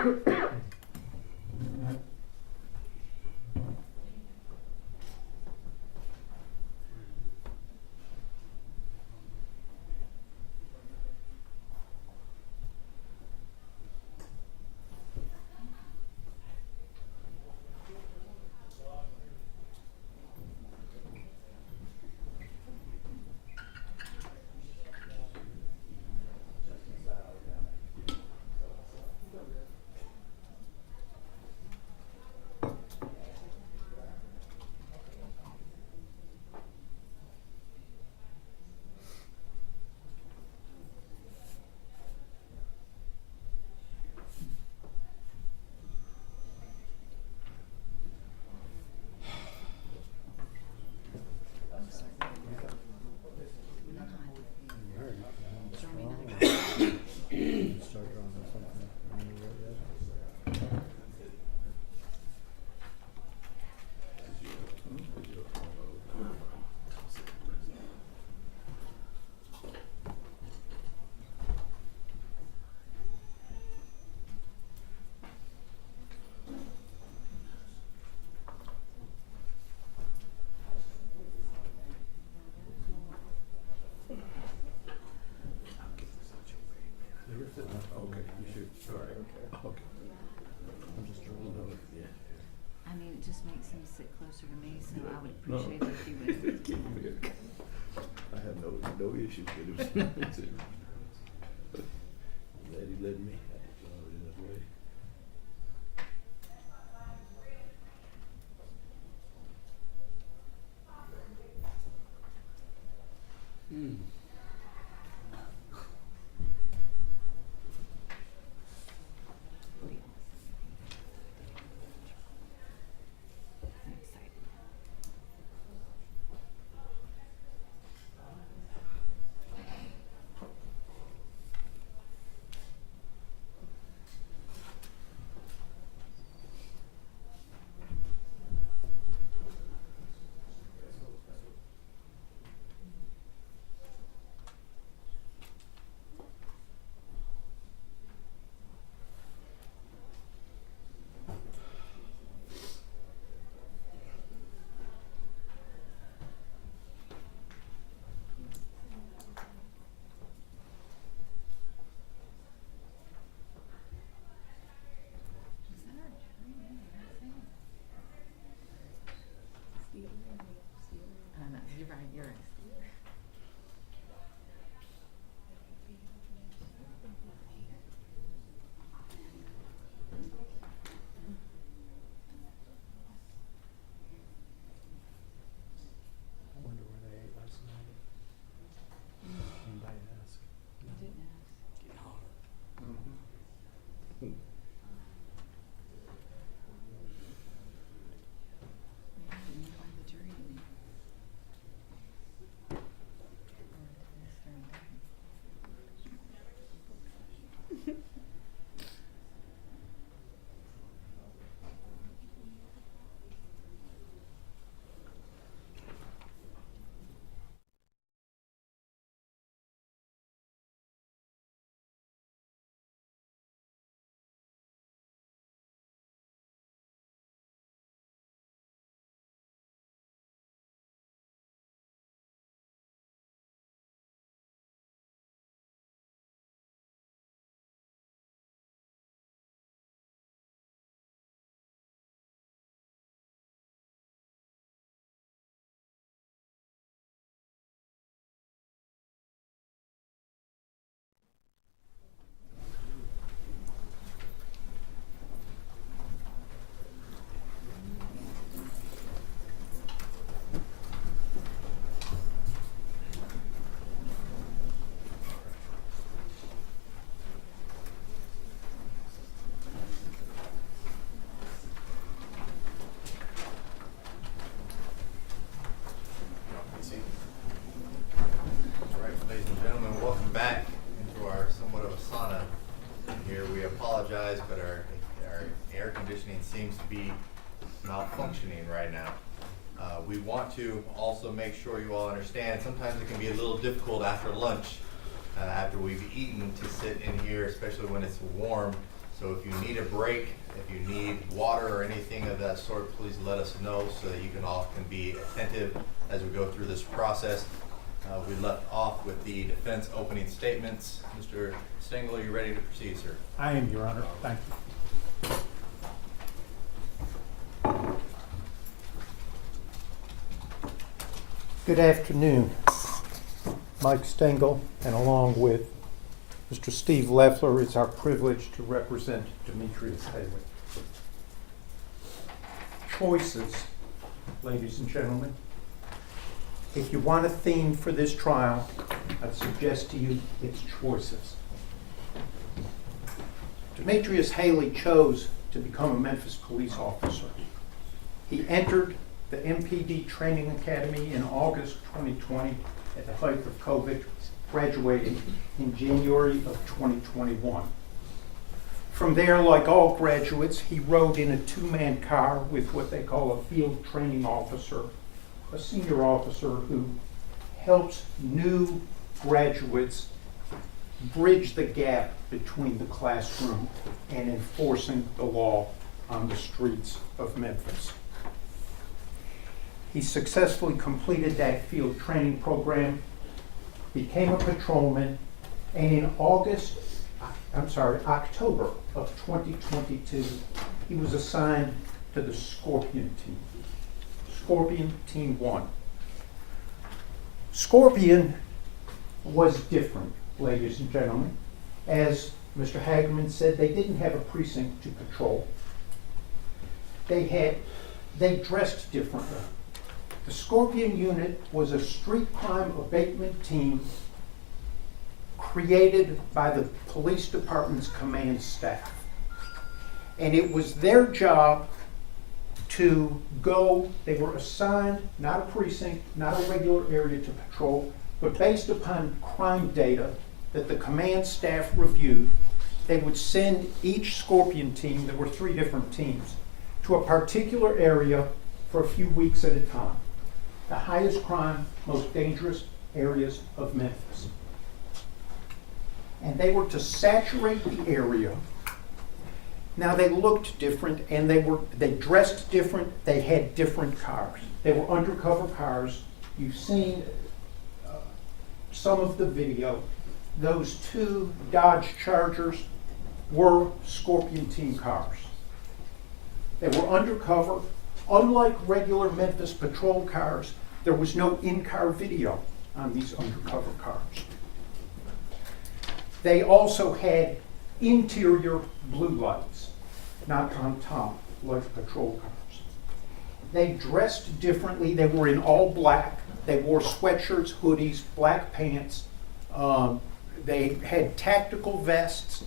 Okay, you should. All right. Okay. I'm just trying to know. Yeah. I mean, it just makes him sit closer to me, so I would appreciate it if you would. I have no issue with him. Glad he let me have it in his way. I'm excited. No, you're right, you're right. I wonder where they ate last night. Anybody ask? You didn't ask. Yeah, I didn't invite the jury, didn't you? Or is there a difference? All right, ladies and gentlemen, welcome back into our somewhat of a sauna here. We apologize, but our air conditioning seems to be malfunctioning right now. We want to also make sure you all understand, sometimes it can be a little difficult after lunch, after we've eaten, to sit in here, especially when it's warm. So if you need a break, if you need water or anything of that sort, please let us know so that you can all can be attentive as we go through this process. We left off with the defense opening statements. Mr. Stengel, are you ready to proceed, sir? I am, Your Honor. Thank you. Good afternoon. Mike Stengel, and along with Mr. Steve Leffler, it's our privilege to represent Demetrius Haley. Choices, ladies and gentlemen. If you want a theme for this trial, I'd suggest to you it's choices. Demetrius Haley chose to become a Memphis police officer. He entered the MPD Training Academy in August 2020 at the height of COVID, graduating in January of 2021. From there, like all graduates, he rode in a two-man car with what they call a field training officer, a senior officer who helps new graduates bridge the gap between the classroom and enforcing the law on the streets of Memphis. He successfully completed that field training program, became a patrolman, and in October of 2022, he was assigned to the Scorpion team. Scorpion Team 1. Scorpion was different, ladies and gentlemen. As Mr. Hagerman said, they didn't have a precinct to patrol. They dressed differently. The Scorpion unit was a street crime abatement team created by the police department's command staff. And it was their job to go, they were assigned not a precinct, not a regular area to patrol, but based upon crime data that the command staff reviewed, they would send each Scorpion team, there were 3 different teams, to a particular area for a few weeks at a time. The highest crime, most dangerous areas of Memphis. And they were to saturate the area. Now they looked different and they dressed different, they had different cars. They were undercover cars. You've seen some of the video. Those 2 Dodge Chargers were Scorpion team cars. They were undercover. Unlike regular Memphis patrol cars, there was no in-car video on these undercover cars. They also had interior blue lights, not on top like patrol cars. They dressed differently. They were in all black. They wore sweatshirts, hoodies, black pants. They had tactical vests,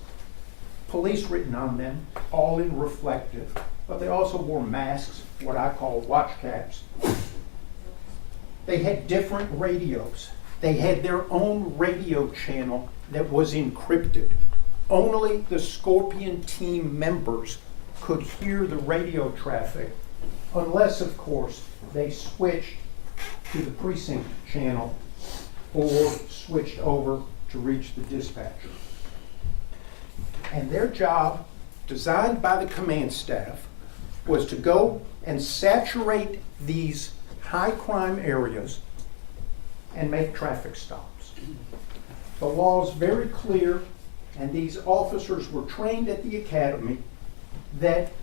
police written on them, all in reflective. But they also wore masks, what I call watch caps. They had different radios. They had their own radio channel that was encrypted. Only the Scorpion team members could hear the radio traffic, unless, of course, they switched to the precinct channel or switched over to reach the dispatcher. And their job, designed by the command staff, was to go and saturate these high crime areas and make traffic stops. The law is very clear, and these officers were trained at the academy, that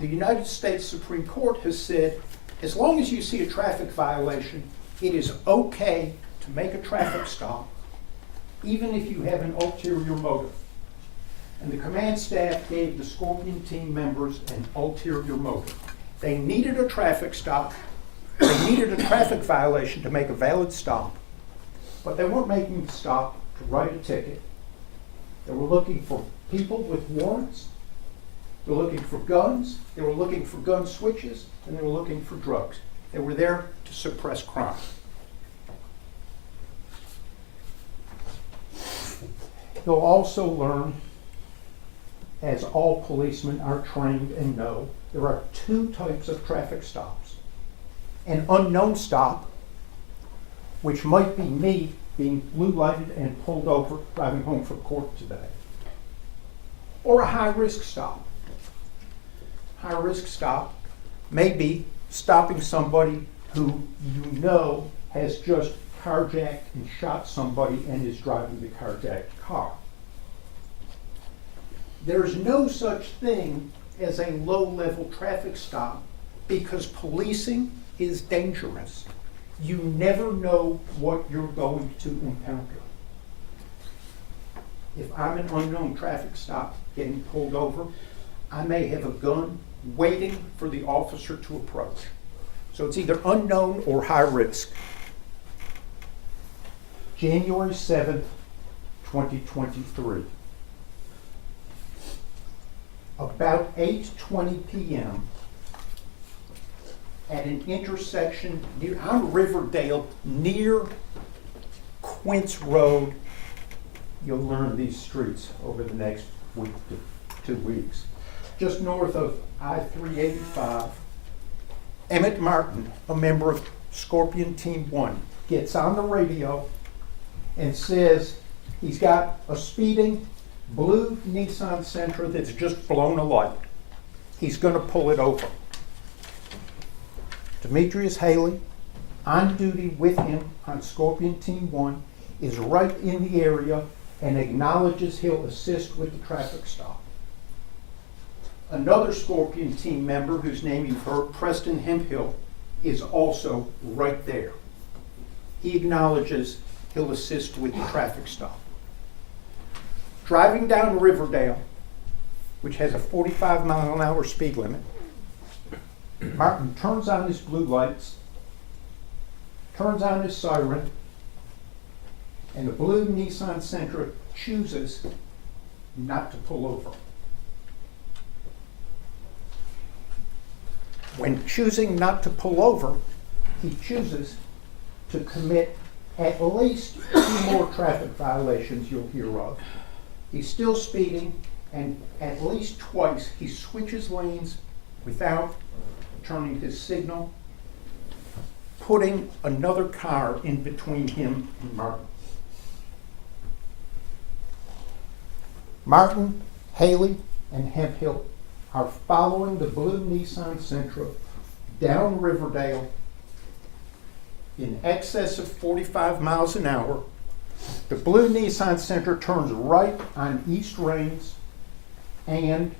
the United States Supreme Court has said, as long as you see a traffic violation, it is okay to make a traffic stop, even if you have an ulterior motive. And the command staff gave the Scorpion team members an ulterior motive. They needed a traffic stop, they needed a traffic violation to make a valid stop, but they weren't making the stop to write a ticket. They were looking for people with warrants, they were looking for guns, they were looking for gun switches, and they were looking for drugs. They were there to suppress crime. You'll also learn, as all policemen are trained and know, there are 2 types of traffic stops. An unknown stop, which might be me being blue lighted and pulled over driving home from court today. or a high-risk stop. High-risk stop may be stopping somebody who you know has just carjacked and shot somebody and is driving the carjacked car. There's no such thing as a low-level traffic stop because policing is dangerous. You never know what you're going to encounter. If I'm an unknown traffic stop getting pulled over, I may have a gun waiting for the officer to approach. So it's either unknown or high risk. January 7th, 2023. About 8:20 p.m. at an intersection on Riverdale near Quince Road. You'll learn these streets over the next week to 2 weeks. Just north of I-385, Emmett Martin, a member of Scorpion Team 1, gets on the radio and says he's got a speeding blue Nissan Sentra that's just blown a light. He's going to pull it over. Demetrius Haley, on duty with him on Scorpion Team 1, is right in the area and acknowledges he'll assist with the traffic stop. Another Scorpion Team member, whose name you've heard, Preston Hemphill, is also right there. He acknowledges he'll assist with the traffic stop. Driving down Riverdale, which has a 45-mile-an-hour speed limit, Martin turns on his blue lights, turns on his siren, and the blue Nissan Sentra chooses not to pull over. When choosing not to pull over, he chooses to commit at least 2 more traffic violations you'll hear of. He's still speeding, and at least twice he switches lanes without turning his signal, putting another car in between him and Martin. Martin, Haley, and Hemphill are following the blue Nissan Sentra down Riverdale in excess of 45 miles an hour. The blue Nissan Sentra turns right on East Rains, and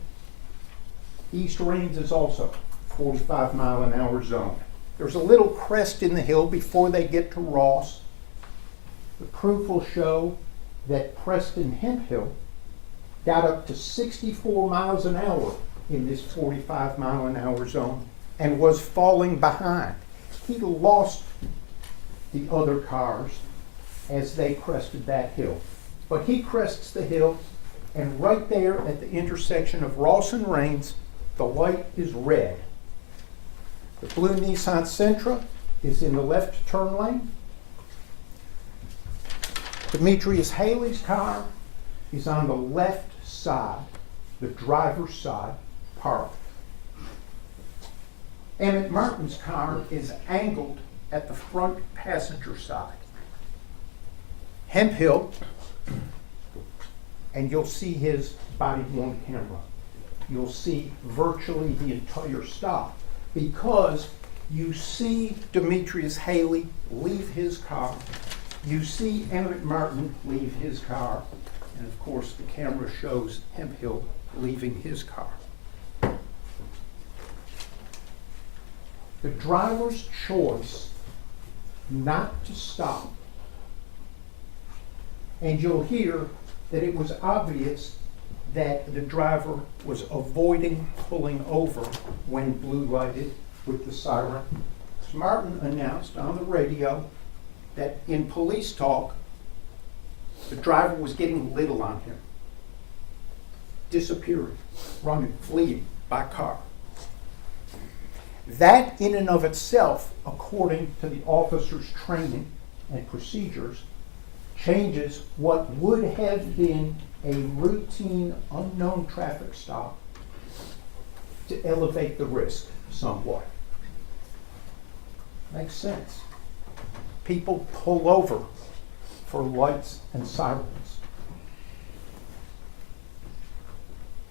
East Rains is also 45-mile-an-hour zone. There's a little crest in the hill before they get to Ross. The proof will show that Preston Hemphill got up to 64 miles an hour in this 45-mile-an-hour zone and was falling behind. He lost the other cars as they crested that hill. But he crests the hill, and right there at the intersection of Ross and Rains, the light is red. The blue Nissan Sentra is in the left turn lane. Demetrius Haley's car is on the left side, the driver's side, parked. Emmett Martin's car is angled at the front passenger side. Hemphill, and you'll see his body-worn camera. You'll see virtually the entire stop because you see Demetrius Haley leave his car, you see Emmett Martin leave his car, and of course the camera shows Hemphill leaving his car. The driver's choice not to stop, and you'll hear that it was obvious that the driver was avoiding pulling over when blue lighted with the siren. Martin announced on the radio that in police talk, the driver was getting little on him, disappearing, running, fleeing by car. That in and of itself, according to the officer's training and procedures, changes what would have been a routine unknown traffic stop to elevate the risk somewhat. Makes sense. People pull over for lights and sirens.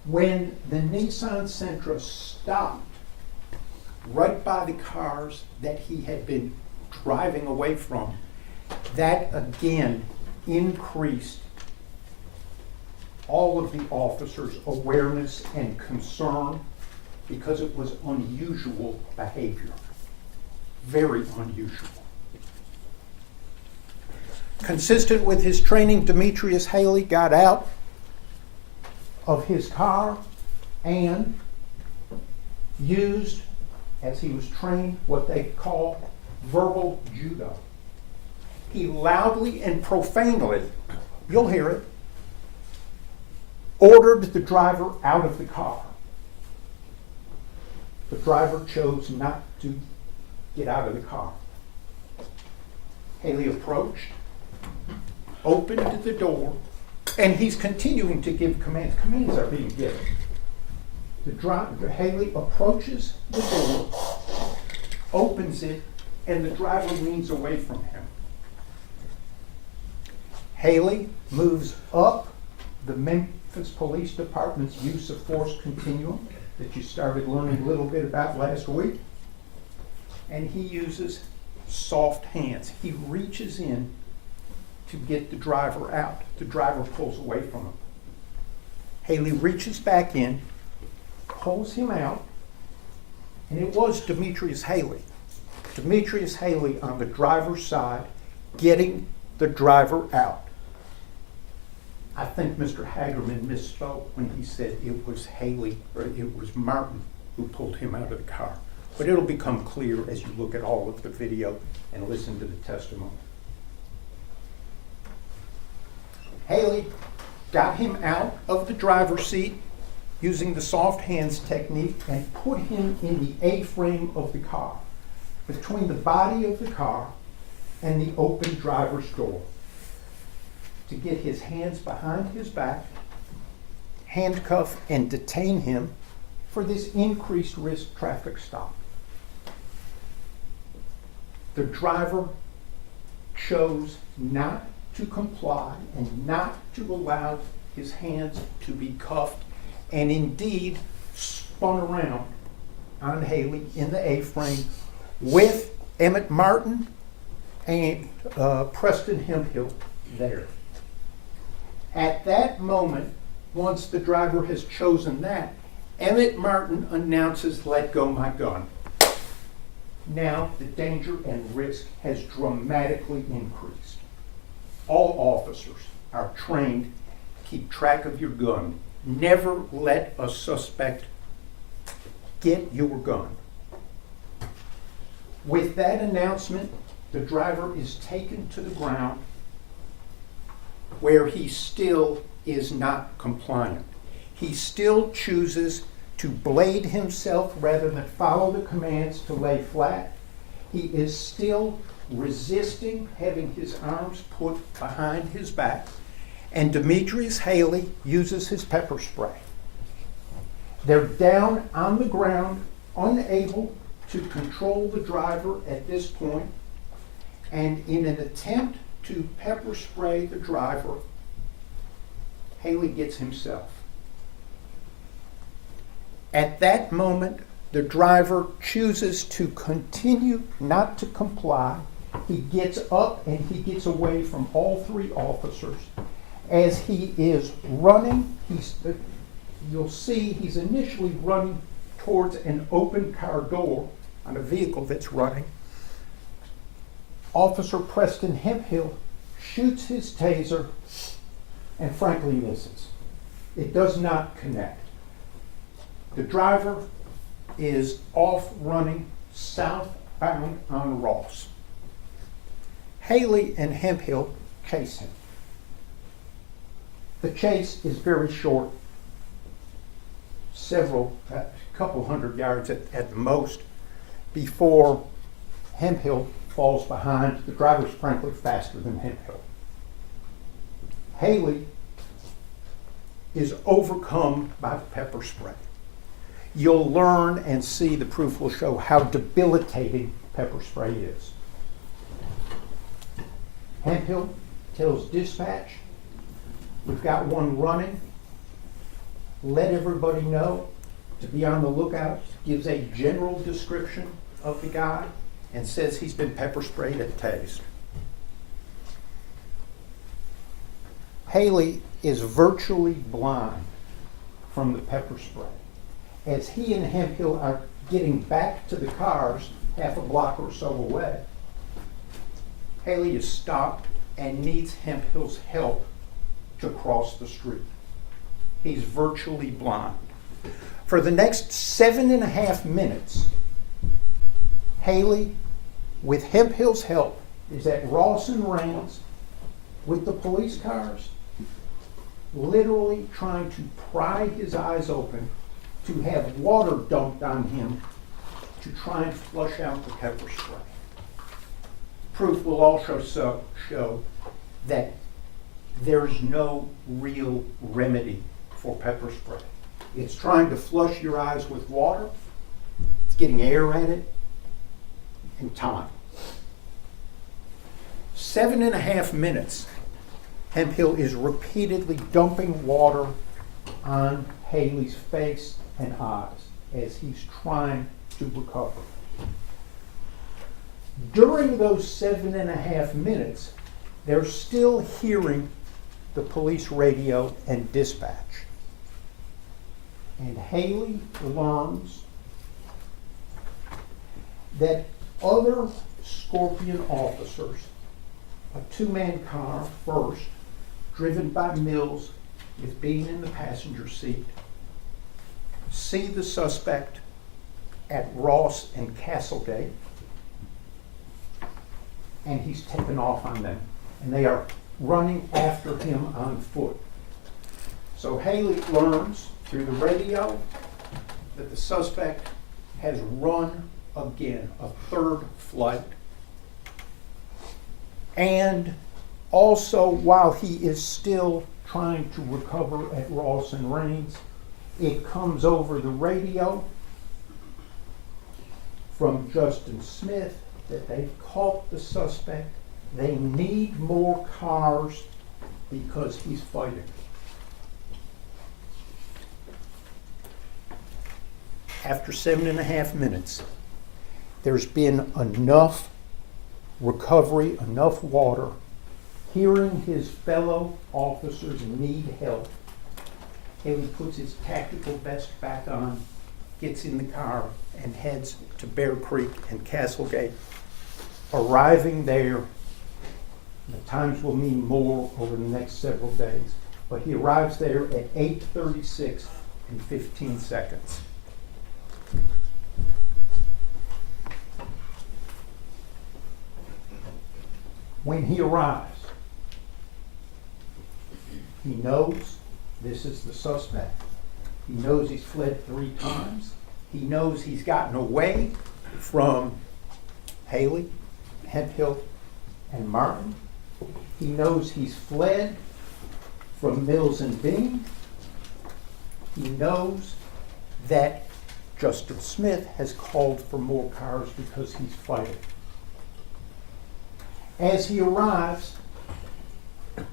When the Nissan Sentra stopped right by the cars that he had been driving away from, that again increased all of the officers' awareness and concern because it was unusual behavior. Very unusual. Consistent with his training, Demetrius Haley got out of his car and used, as he was trained, what they call verbal judo. He loudly and profanely, you'll hear it, ordered the driver out of the car. The driver chose not to get out of the car. Haley approached, opened the door, and he's continuing to give commands. Commands are being given. Haley approaches the door, opens it, and the driver leans away from him. Haley moves up the Memphis Police Department's use of force continuum that you started learning a little bit about last week, and he uses soft hands. He reaches in to get the driver out. The driver pulls away from him. Haley reaches back in, pulls him out, and it was Demetrius Haley. Demetrius Haley on the driver's side, getting the driver out. I think Mr. Hagerman misspoke when he said it was Haley, or it was Martin who pulled him out of the car. But it'll become clear as you look at all of the video and listen to the testimony. Haley got him out of the driver's seat using the soft hands technique and put him in the A-frame of the car, between the body of the car and the open driver's door, to get his hands behind his back, handcuff and detain him for this increased risk traffic stop. The driver chose not to comply and not to allow his hands to be cuffed, and indeed spun around on Haley in the A-frame with Emmett Martin and Preston Hemphill there. At that moment, once the driver has chosen that, Emmett Martin announces, "Let go my gun." Now the danger and risk has dramatically increased. All officers are trained to keep track of your gun. Never let a suspect get your gun. With that announcement, the driver is taken to the ground, where he still is not compliant. He still chooses to blade himself rather than follow the commands to lay flat. He is still resisting having his arms put behind his back, and Demetrius Haley uses his pepper spray. They're down on the ground, unable to control the driver at this point, and in an attempt to pepper spray the driver, Haley gets himself. At that moment, the driver chooses to continue not to comply. He gets up and he gets away from all three officers. As he is running, you'll see he's initially running towards an open car door on a vehicle that's running. Officer Preston Hemphill shoots his taser and frankly misses. It does not connect. The driver is off running southbound on Ross. Haley and Hemphill chase him. The chase is very short, a couple hundred yards at the most, before Hemphill falls behind. The driver's frankly faster than Hemphill. Haley is overcome by the pepper spray. You'll learn and see, the proof will show how debilitating pepper spray is. Hemphill tells dispatch, "We've got one running. let everybody know to be on the lookout, gives a general description of the guy, and says he's been pepper sprayed and tased. Haley is virtually blind from the pepper spray. As he and Hemphill are getting back to the cars half a block or so away, Haley is stopped and needs Hemphill's help to cross the street. He's virtually blind. For the next 7.5 minutes, Haley, with Hemphill's help, is at Ross and Rains with the police cars, literally trying to pry his eyes open, to have water dumped on him, to try and flush out the pepper spray. Proof will also show that there's no real remedy for pepper spray. It's trying to flush your eyes with water, it's getting air at it, and time. 7.5 minutes, Hemphill is repeatedly dumping water on Haley's face and eyes as he's trying to recover. During those 7.5 minutes, they're still hearing the police radio and dispatch. And Haley learns that other Scorpion officers, a 2-man car first, driven by Mills with Bean in the passenger seat, see the suspect at Ross and Castlegate, and he's taken off on them, and they are running after him on foot. So Haley learns through the radio that the suspect has run again, a third flight. And also, while he is still trying to recover at Ross and Rains, it comes over the radio from Justin Smith that they've caught the suspect. They need more cars because he's fighting. After 7.5 minutes, there's been enough recovery, enough water, hearing his fellow officers need help. Haley puts his tactical vest back on, gets in the car, and heads to Bear Creek and Castlegate. Arriving there, the times will mean more over the next several days, but he arrives there at 8:36 and 15 seconds. When he arrives, he knows this is the suspect. He knows he's fled 3 times. He knows he's gotten away from Haley, Hemphill, and Martin. He knows he's fled from Mills and Bean. He knows that Justin Smith has called for more cars because he's fighting. As he arrives,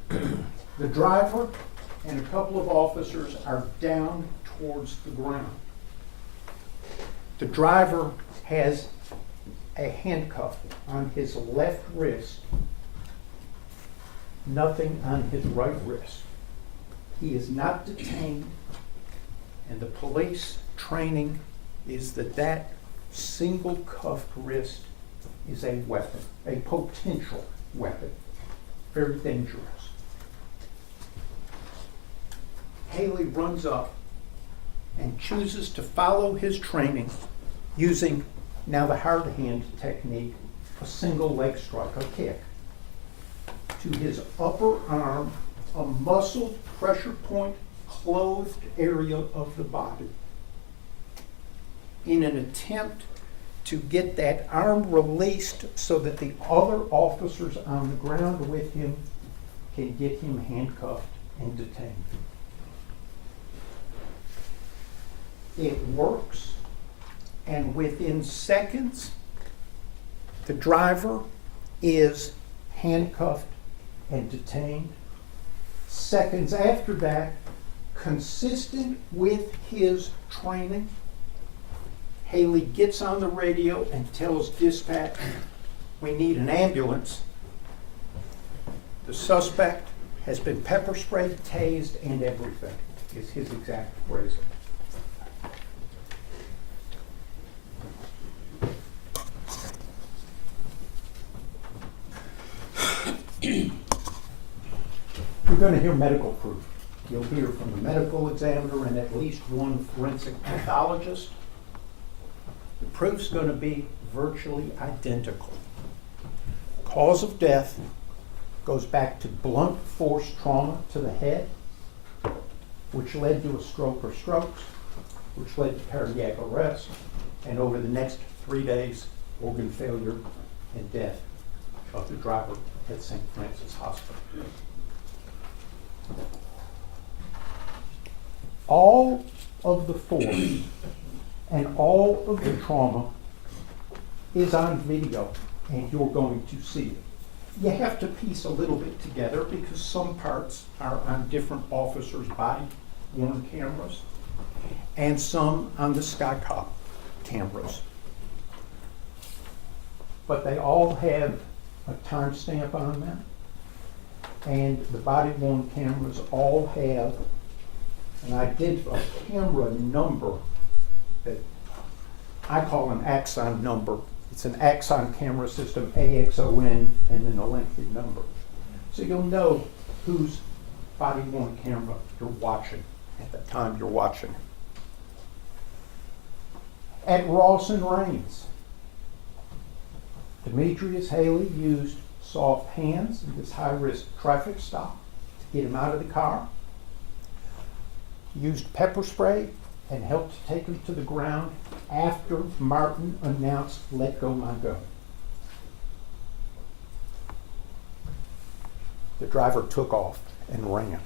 the driver and a couple of officers are down towards the ground. The driver has a handcuff on his left wrist, nothing on his right wrist. He is not detained, and the police training is that single cuffed wrist is a weapon, a potential weapon, very dangerous. Haley runs up and chooses to follow his training using now the hard hand technique, a single leg strike, a kick, to his upper arm, a muscle pressure point clothed area of the body, in an attempt to get that arm released so that the other officers on the ground with him can get him handcuffed and detained. It works, and within seconds, the driver is handcuffed and detained. Seconds after that, consistent with his training, Haley gets on the radio and tells dispatch, we need an ambulance. The suspect has been pepper sprayed, tased, and everything, is his exact phrasing. You're going to hear medical proof. You'll hear from the medical examiner and at least one forensic pathologist. The proof's going to be virtually identical. Cause of death goes back to blunt force trauma to the head, which led to a stroke or strokes, which led to cardiac arrest, and over the next 3 days, organ failure and death of the driver at St. Francis Hospital. All of the force and all of the trauma is on video, and you're going to see it. You have to piece a little bit together because some parts are on different officers' body-worn cameras and some on the Skycop cameras. But they all have a timestamp on them, and the body-worn cameras all have a camera number that I call an axon number. It's an axon camera system, AXON, and then a lengthy number. So you'll know whose body-worn camera you're watching at the time you're watching. At Ross and Rains, Demetrius Haley used soft hands in this high-risk traffic stop to get him out of the car. Used pepper spray and helped to take him to the ground after Martin announced, "Let go my gun." The driver took off and ran.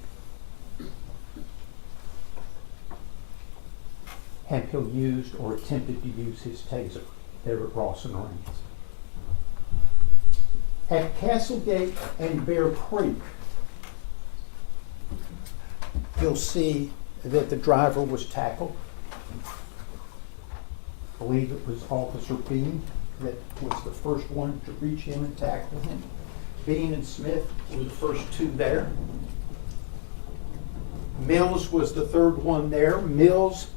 Hemphill used or attempted to use his taser there at Ross and Rains. At Castlegate and Bear Creek, you'll see that the driver was tackled. I believe it was Officer Bean that was the first one to reach him and tackle him. Bean and Smith were the first two there. Mills was the third one there. Mills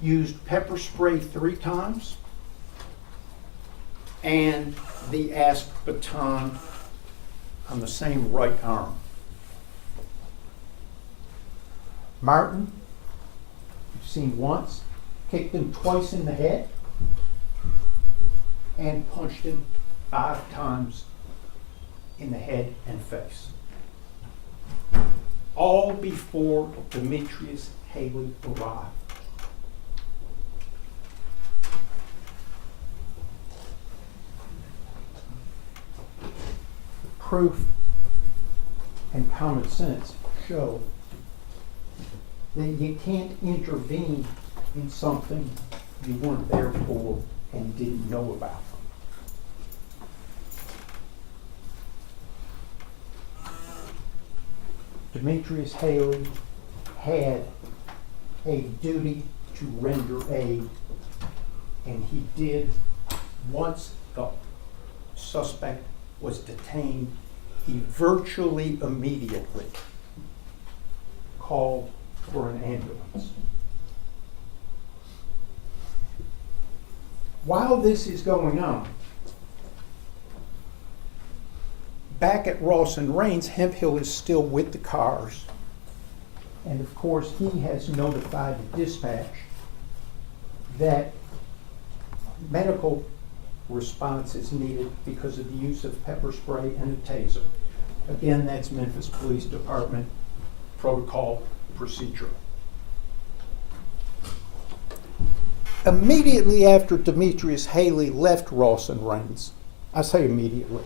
used pepper spray 3 times and the asp baton on the same right arm. Martin, you've seen once, kicked him twice in the head and punched him 5 times in the head and face. All before Demetrius Haley arrived. Proof and common sense show that you can't intervene in something you weren't there for and didn't know about. Demetrius Haley had a duty to render aid, and he did. Once the suspect was detained, he virtually immediately called for an ambulance. While this is going on, back at Ross and Rains, Hemphill is still with the cars, and of course he has notified the dispatch that medical response is needed because of the use of pepper spray and a taser. Again, that's Memphis Police Department protocol procedure. Immediately after Demetrius Haley left Ross and Rains, I say immediately,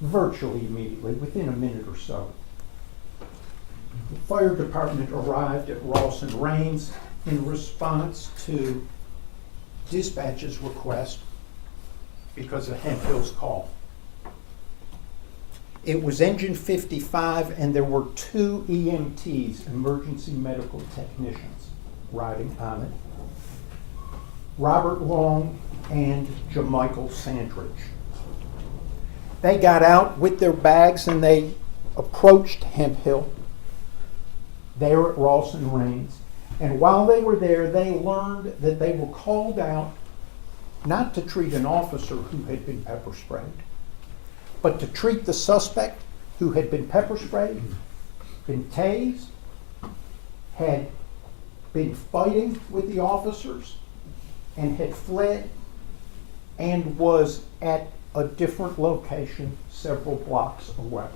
virtually immediately, within a minute or so, the fire department arrived at Ross and Rains in response to dispatch's request because of Hemphill's call. It was engine 55, and there were 2 EMTs, emergency medical technicians, riding on it. Robert Long and Jamichael Sandridge. They got out with their bags and they approached Hemp Hill there at Ross and Rains. And while they were there, they learned that they were called out not to treat an officer who had been pepper sprayed, but to treat the suspect who had been pepper sprayed, been tased, had been fighting with the officers, and had fled, and was at a different location several blocks away.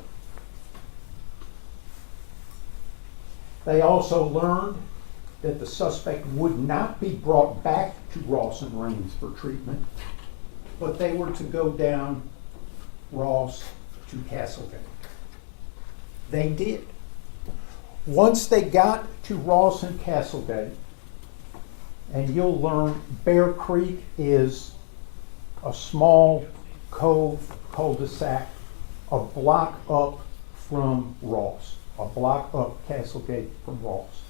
They also learned that the suspect would not be brought back to Ross and Rains for treatment, but they were to go down Ross to Castlegate. They did. Once they got to Ross and Castlegate, and you'll learn Bear Creek is a small cove cul-de-sac a block up from Ross, a block up Castlegate from Ross.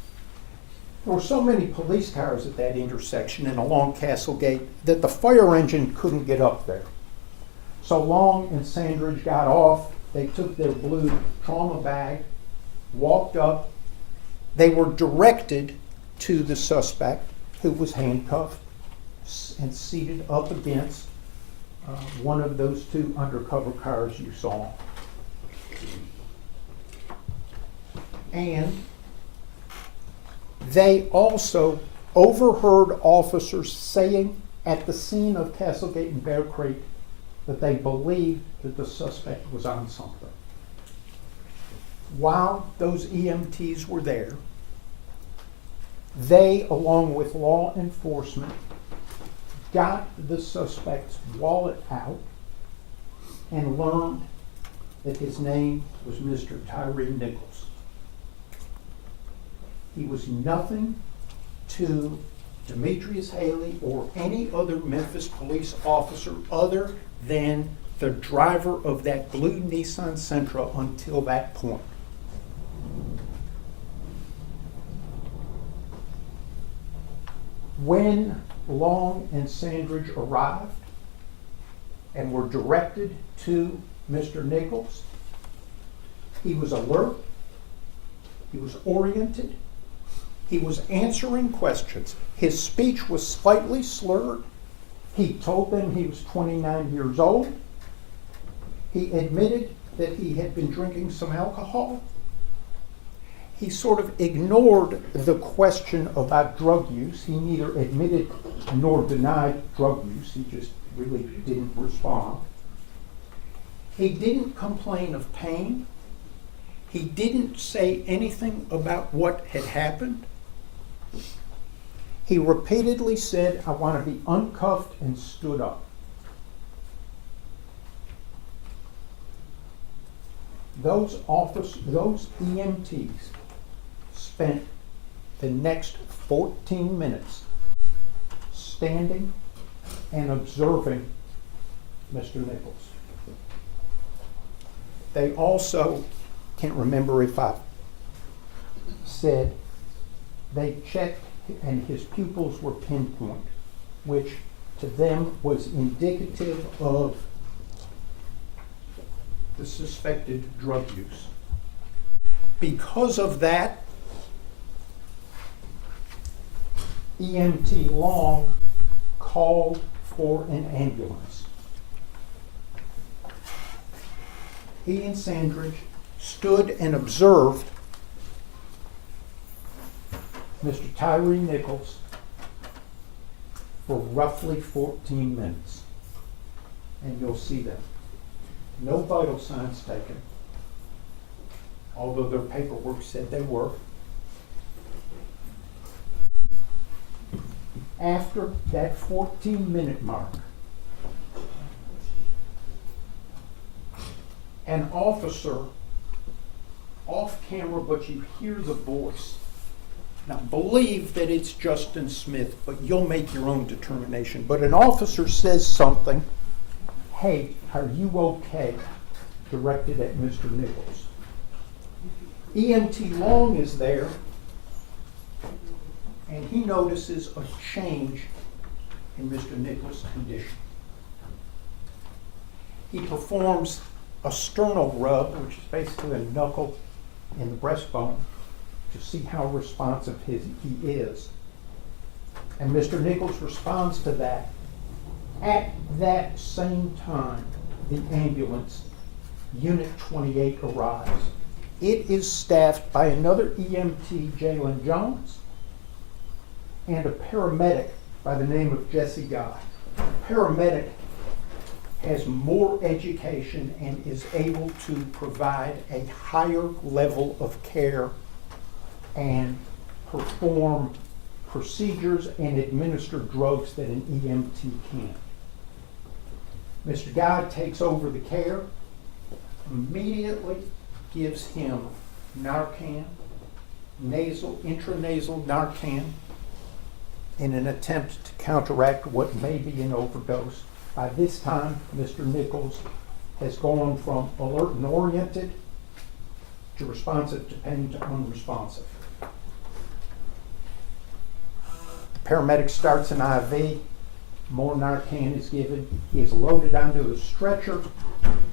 There were so many police cars at that intersection and along Castlegate that the fire engine couldn't get up there. So Long and Sandridge got off, they took their blue trauma bag, walked up. They were directed to the suspect, who was handcuffed and seated up against one of those 2 undercover cars you saw. And they also overheard officers saying at the scene of Castlegate and Bear Creek that they believed that the suspect was on something. While those EMTs were there, they, along with law enforcement, got the suspect's wallet out and learned that his name was Mr. Tyre Nichols. He was nothing to Demetrius Haley or any other Memphis police officer other than the driver of that blue Nissan Sentra until that point. When Long and Sandridge arrived and were directed to Mr. Nichols, he was alert, he was oriented, he was answering questions. His speech was slightly slurred. He told them he was 29 years old. He admitted that he had been drinking some alcohol. He sort of ignored the question about drug use. He neither admitted nor denied drug use. He just really didn't respond. He didn't complain of pain. He didn't say anything about what had happened. He repeatedly said, "I want to be uncuffed," and stood up. Those EMTs spent the next 14 minutes standing and observing Mr. Nichols. They also, can't remember if I said, they checked and his pupils were pinpoint, which to them was indicative of the suspected drug use. Because of that, EMT Long called for an ambulance. He and Sandridge stood and observed Mr. Tyre Nichols for roughly 14 minutes. And you'll see them. No vital signs taken, although their paperwork said they were. After that 14-minute mark, an officer, off camera, but you hear the voice. Now, believe that it's Justin Smith, but you'll make your own determination. But an officer says something, "Hey, are you okay?" directed at Mr. Nichols. EMT Long is there, and he notices a change in Mr. Nichols' condition. He performs a sternal rub, which is basically a knuckle in the breastbone, to see how responsive he is. And Mr. Nichols responds to that. At that same time, the ambulance, Unit 28, arrives. It is staffed by another EMT, Jalen Jones, and a paramedic by the name of Jesse Guy. The paramedic has more education and is able to provide a higher level of care and perform procedures and administer drugs that an EMT can't. Mr. Guy takes over the care, immediately gives him Narcan, intranasal Narcan, in an attempt to counteract what may be an overdose. By this time, Mr. Nichols has gone from alert and oriented to responsive to pain to unresponsive. The paramedic starts an IV, more Narcan is given, he is loaded onto a stretcher,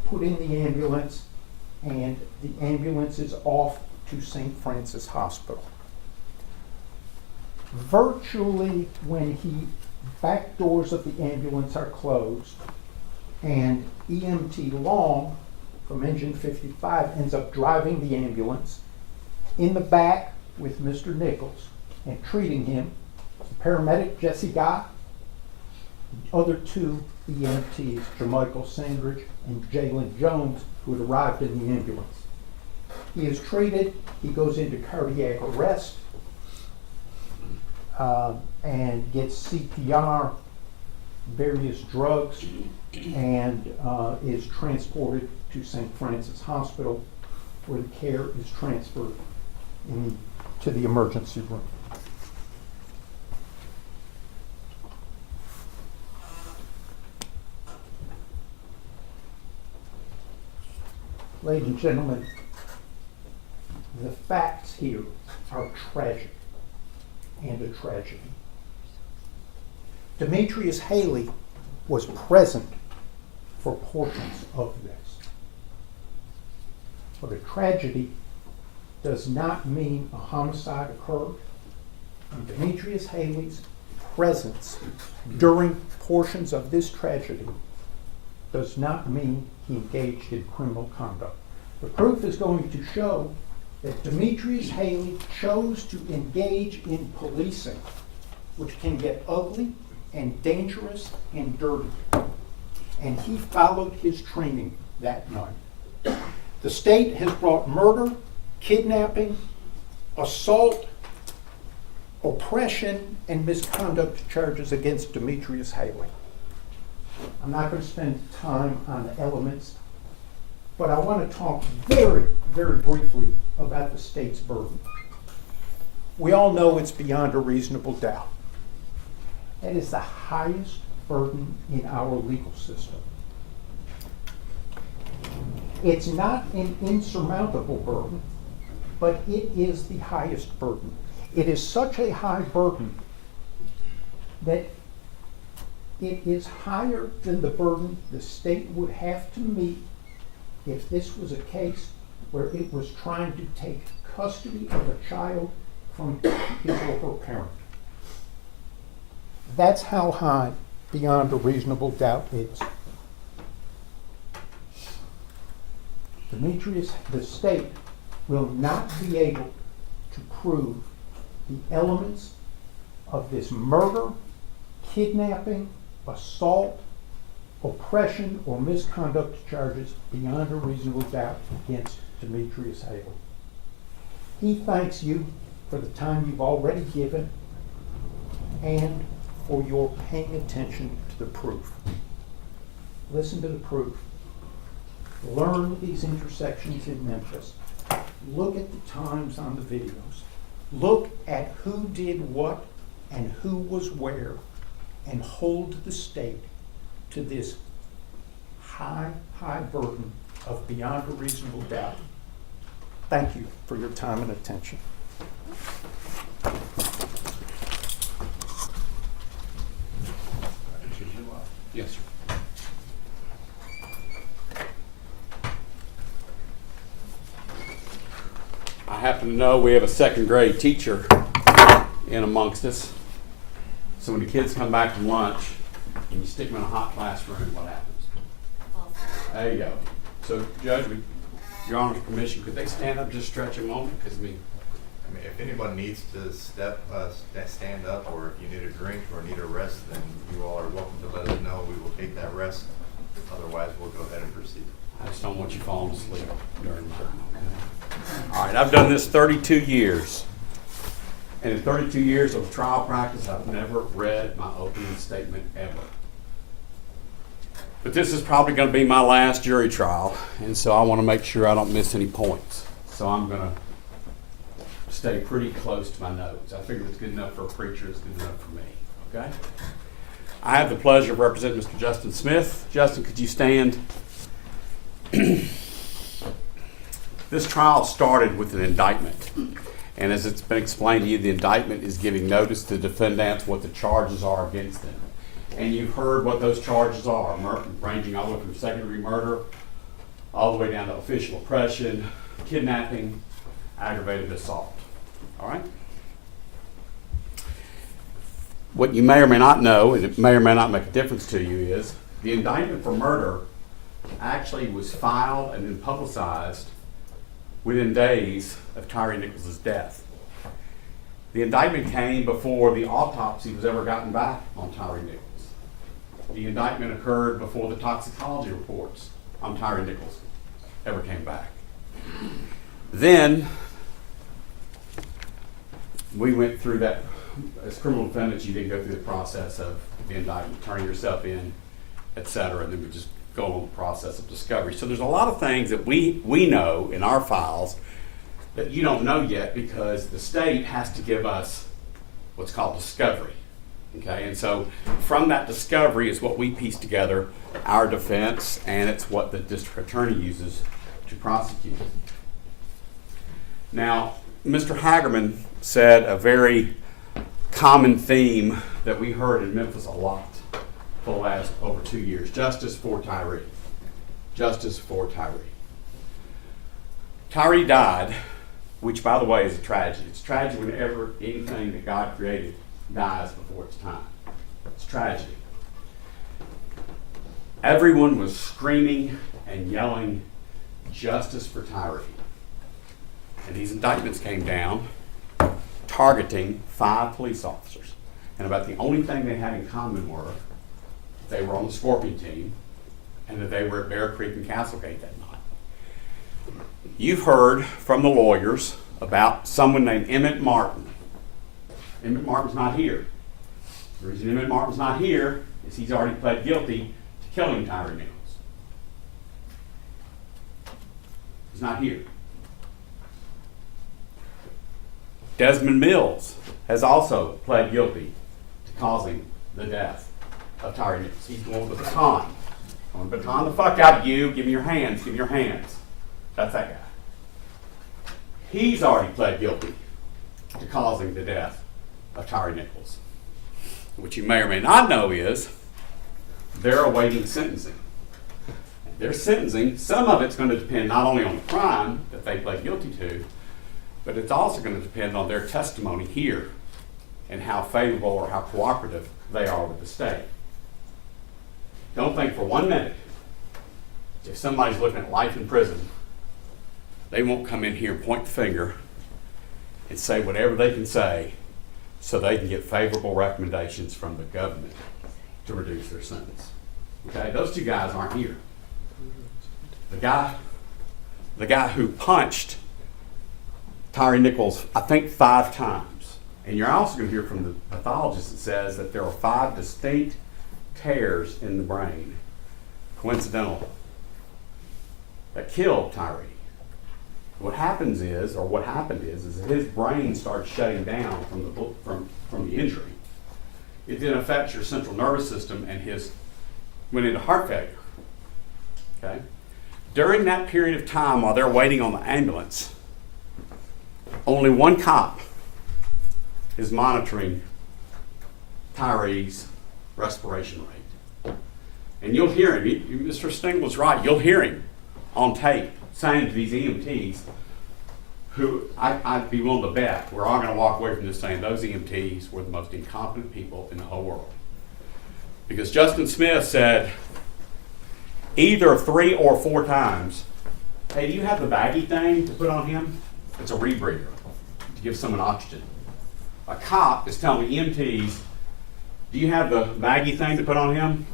put in the ambulance, and the ambulance is off to St. Francis Hospital. Virtually when back doors of the ambulance are closed and EMT Long from Engine 55 ends up driving the ambulance in the back with Mr. Nichols and treating him, the paramedic Jesse Guy, the other two EMTs, Jermichael Sandridge and Jalen Jones, who had arrived in the ambulance. He is treated, he goes into cardiac arrest, and gets CPR, various drugs, and is transported to St. Francis Hospital, where the care is transferred to the emergency room. Ladies and gentlemen, the facts here are tragic and a tragedy. Demetrius Haley was present for portions of this. But a tragedy does not mean a homicide occurred, and Demetrius Haley's presence during portions of this tragedy does not mean he engaged in criminal conduct. The proof is going to show that Demetrius Haley chose to engage in policing, which can get ugly and dangerous and dirty. And he followed his training that night. The state has brought murder, kidnapping, assault, oppression, and misconduct charges against Demetrius Haley. I'm not going to spend time on the elements, but I want to talk very, very briefly about the state's burden. We all know it's beyond a reasonable doubt. That is the highest burden in our legal system. It's not an insurmountable burden, but it is the highest burden. It is such a high burden that it is higher than the burden the state would have to meet if this was a case where it was trying to take custody of a child from his or her parent. That's how high beyond a reasonable doubt is. Demetrius, the state will not be able to prove the elements of this murder, kidnapping, assault, oppression, or misconduct charges beyond a reasonable doubt against Demetrius Haley. He thanks you for the time you've already given and for your paying attention to the proof. Listen to the proof. Learn these intersections in Memphis. Look at the times on the videos. Look at who did what and who was where, and hold the state to this high, high burden of beyond a reasonable doubt. Thank you for your time and attention. Yes, sir. I happen to know we have a second grade teacher in amongst us. So when the kids come back from lunch and you stick them in a hot classroom, what happens? There you go. So, Judge, with Your Honor's permission, could they stand up, just stretch a moment? Because I mean, if anyone needs to stand up, or if you need a drink or need a rest, then you all are welcome to let us know. We will take that rest. Otherwise, we'll go ahead and proceed. I just don't want you falling asleep during the okay? All right, I've done this 32 years. And in 32 years of trial practice, I've never read my opening statement ever. But this is probably going to be my last jury trial, and so I want to make sure I don't miss any points. So I'm going to stay pretty close to my notes. I figure it's good enough for a preacher, it's good enough for me, okay? I have the pleasure of representing Mr. Justin Smith. Justin, could you stand? This trial started with an indictment. And as it's been explained to you, the indictment is giving notice to the defendants what the charges are against them. And you've heard what those charges are, ranging all the way from second-degree murder, all the way down to official oppression, kidnapping, aggravated assault. All right? What you may or may not know, and it may or may not make a difference to you, is the indictment for murder actually was filed and then publicized within days of Tyre Nichols' death. The indictment came before the autopsy was ever gotten back on Tyre Nichols. The indictment occurred before the toxicology reports on Tyre Nichols ever came back. Then we went through that. As criminal defendants, you didn't go through the process of the indictment, turning yourself in, et cetera, and then we just go on the process of discovery. So there's a lot of things that we know in our files that you don't know yet, because the state has to give us what's called discovery. Okay, and so from that discovery is what we piece together our defense, and it's what the district attorney uses to prosecute. Now, Mr. Hagerman said a very common theme that we heard in Memphis a lot for the last over 2 years: justice for Tyre. Justice for Tyre. Tyre died, which, by the way, is a tragedy. It's a tragedy whenever anything that God created dies before its time. It's a tragedy. Everyone was screaming and yelling, justice for Tyre. And these indictments came down targeting 5 police officers. And about the only thing they had in common were they were on the Scorpion team and that they were at Bear Creek and Castlegate that night. You've heard from the lawyers about someone named Emmett Martin. Emmett Martin's not here. The reason Emmett Martin's not here is he's already pled guilty to killing Tyre Nichols. He's not here. Desmond Mills has also pled guilty to causing the death of Tyre Nichols. He's going with the baton. I'm going to baton the fuck out of you. Give me your hands. Give me your hands. That's that guy. He's already pled guilty to causing the death of Tyre Nichols. What you may or may not know is they're awaiting sentencing. Their sentencing, some of it's going to depend not only on the crime that they pled guilty to, but it's also going to depend on their testimony here and how favorable or how cooperative they are with the state. Don't think for 1 minute, if somebody's looking at life in prison, they won't come in here and point the finger and say whatever they can say so they can get favorable recommendations from the government to reduce their sentence. Okay, those 2 guys aren't here. The guy who punched Tyre Nichols, I think 5 times. And you're also going to hear from the pathologist that says that there are 5 distinct tears in the brain, coincidental, that killed Tyre. What happened is that his brain starts shutting down from the injury. It then affects your central nervous system, and his went into heart failure. Okay? During that period of time while they're waiting on the ambulance, only one cop is monitoring Tyre's respiration rate. And you'll hear him, Mr. Sting was right, you'll hear him on tape saying to these EMTs, who I'd be willing to bet, we're all gonna walk away from this saying those EMTs were the most incompetent people in the whole world. Because Justin Smith said either 3 or 4 times, hey, do you have the baggy thing to put on him? It's a rebreather to give someone oxygen. A cop is telling the EMTs, do you have the baggy thing to put on him?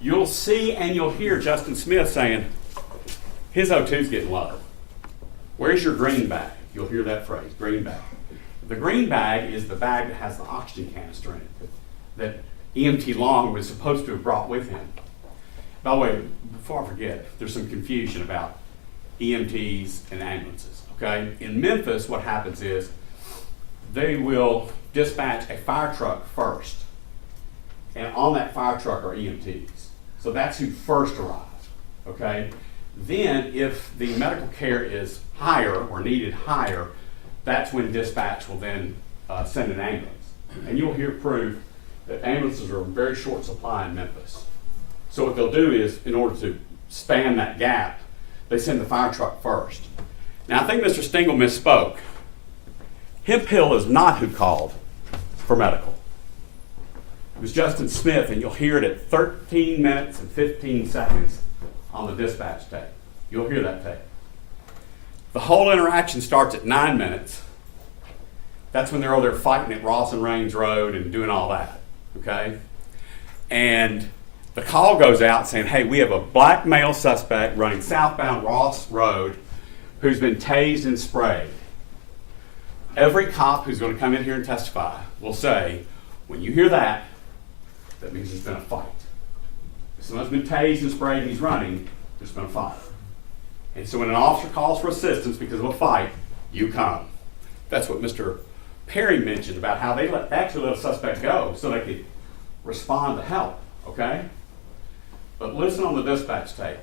You'll see and you'll hear Justin Smith saying, his O2's getting low. Where's your green bag? You'll hear that phrase, green bag. The green bag is the bag that has the oxygen canister in it that EMT Long was supposed to have brought with him. By the way, before I forget, there's some confusion about EMTs and ambulances, okay? In Memphis, what happens is they will dispatch a fire truck first, and on that fire truck are EMTs. So that's who first arrives, okay? Then, if the medical care is higher or needed higher, that's when dispatch will then send an ambulance. And you'll hear proof that ambulances are in very short supply in Memphis. So what they'll do is, in order to span that gap, they send the fire truck first. Now, I think Mr. Stingle misspoke. Hemp Hill is not who called for medical. It was Justin Smith, and you'll hear it at 13 minutes and 15 seconds on the dispatch tape. You'll hear that tape. The whole interaction starts at 9 minutes. That's when they're over there fighting at Ross and Range Road and doing all that, okay? And the call goes out saying, hey, we have a black male suspect running southbound Ross Road who's been tased and sprayed. Every cop who's going to come in here and testify will say, when you hear that, that means there's been a fight. If someone's been tased and sprayed and he's running, there's been a fight. And so when an officer calls for assistance because of a fight, you come. That's what Mr. Perry mentioned about how they actually let a suspect go so they could respond to help, okay? But listen on the dispatch tape.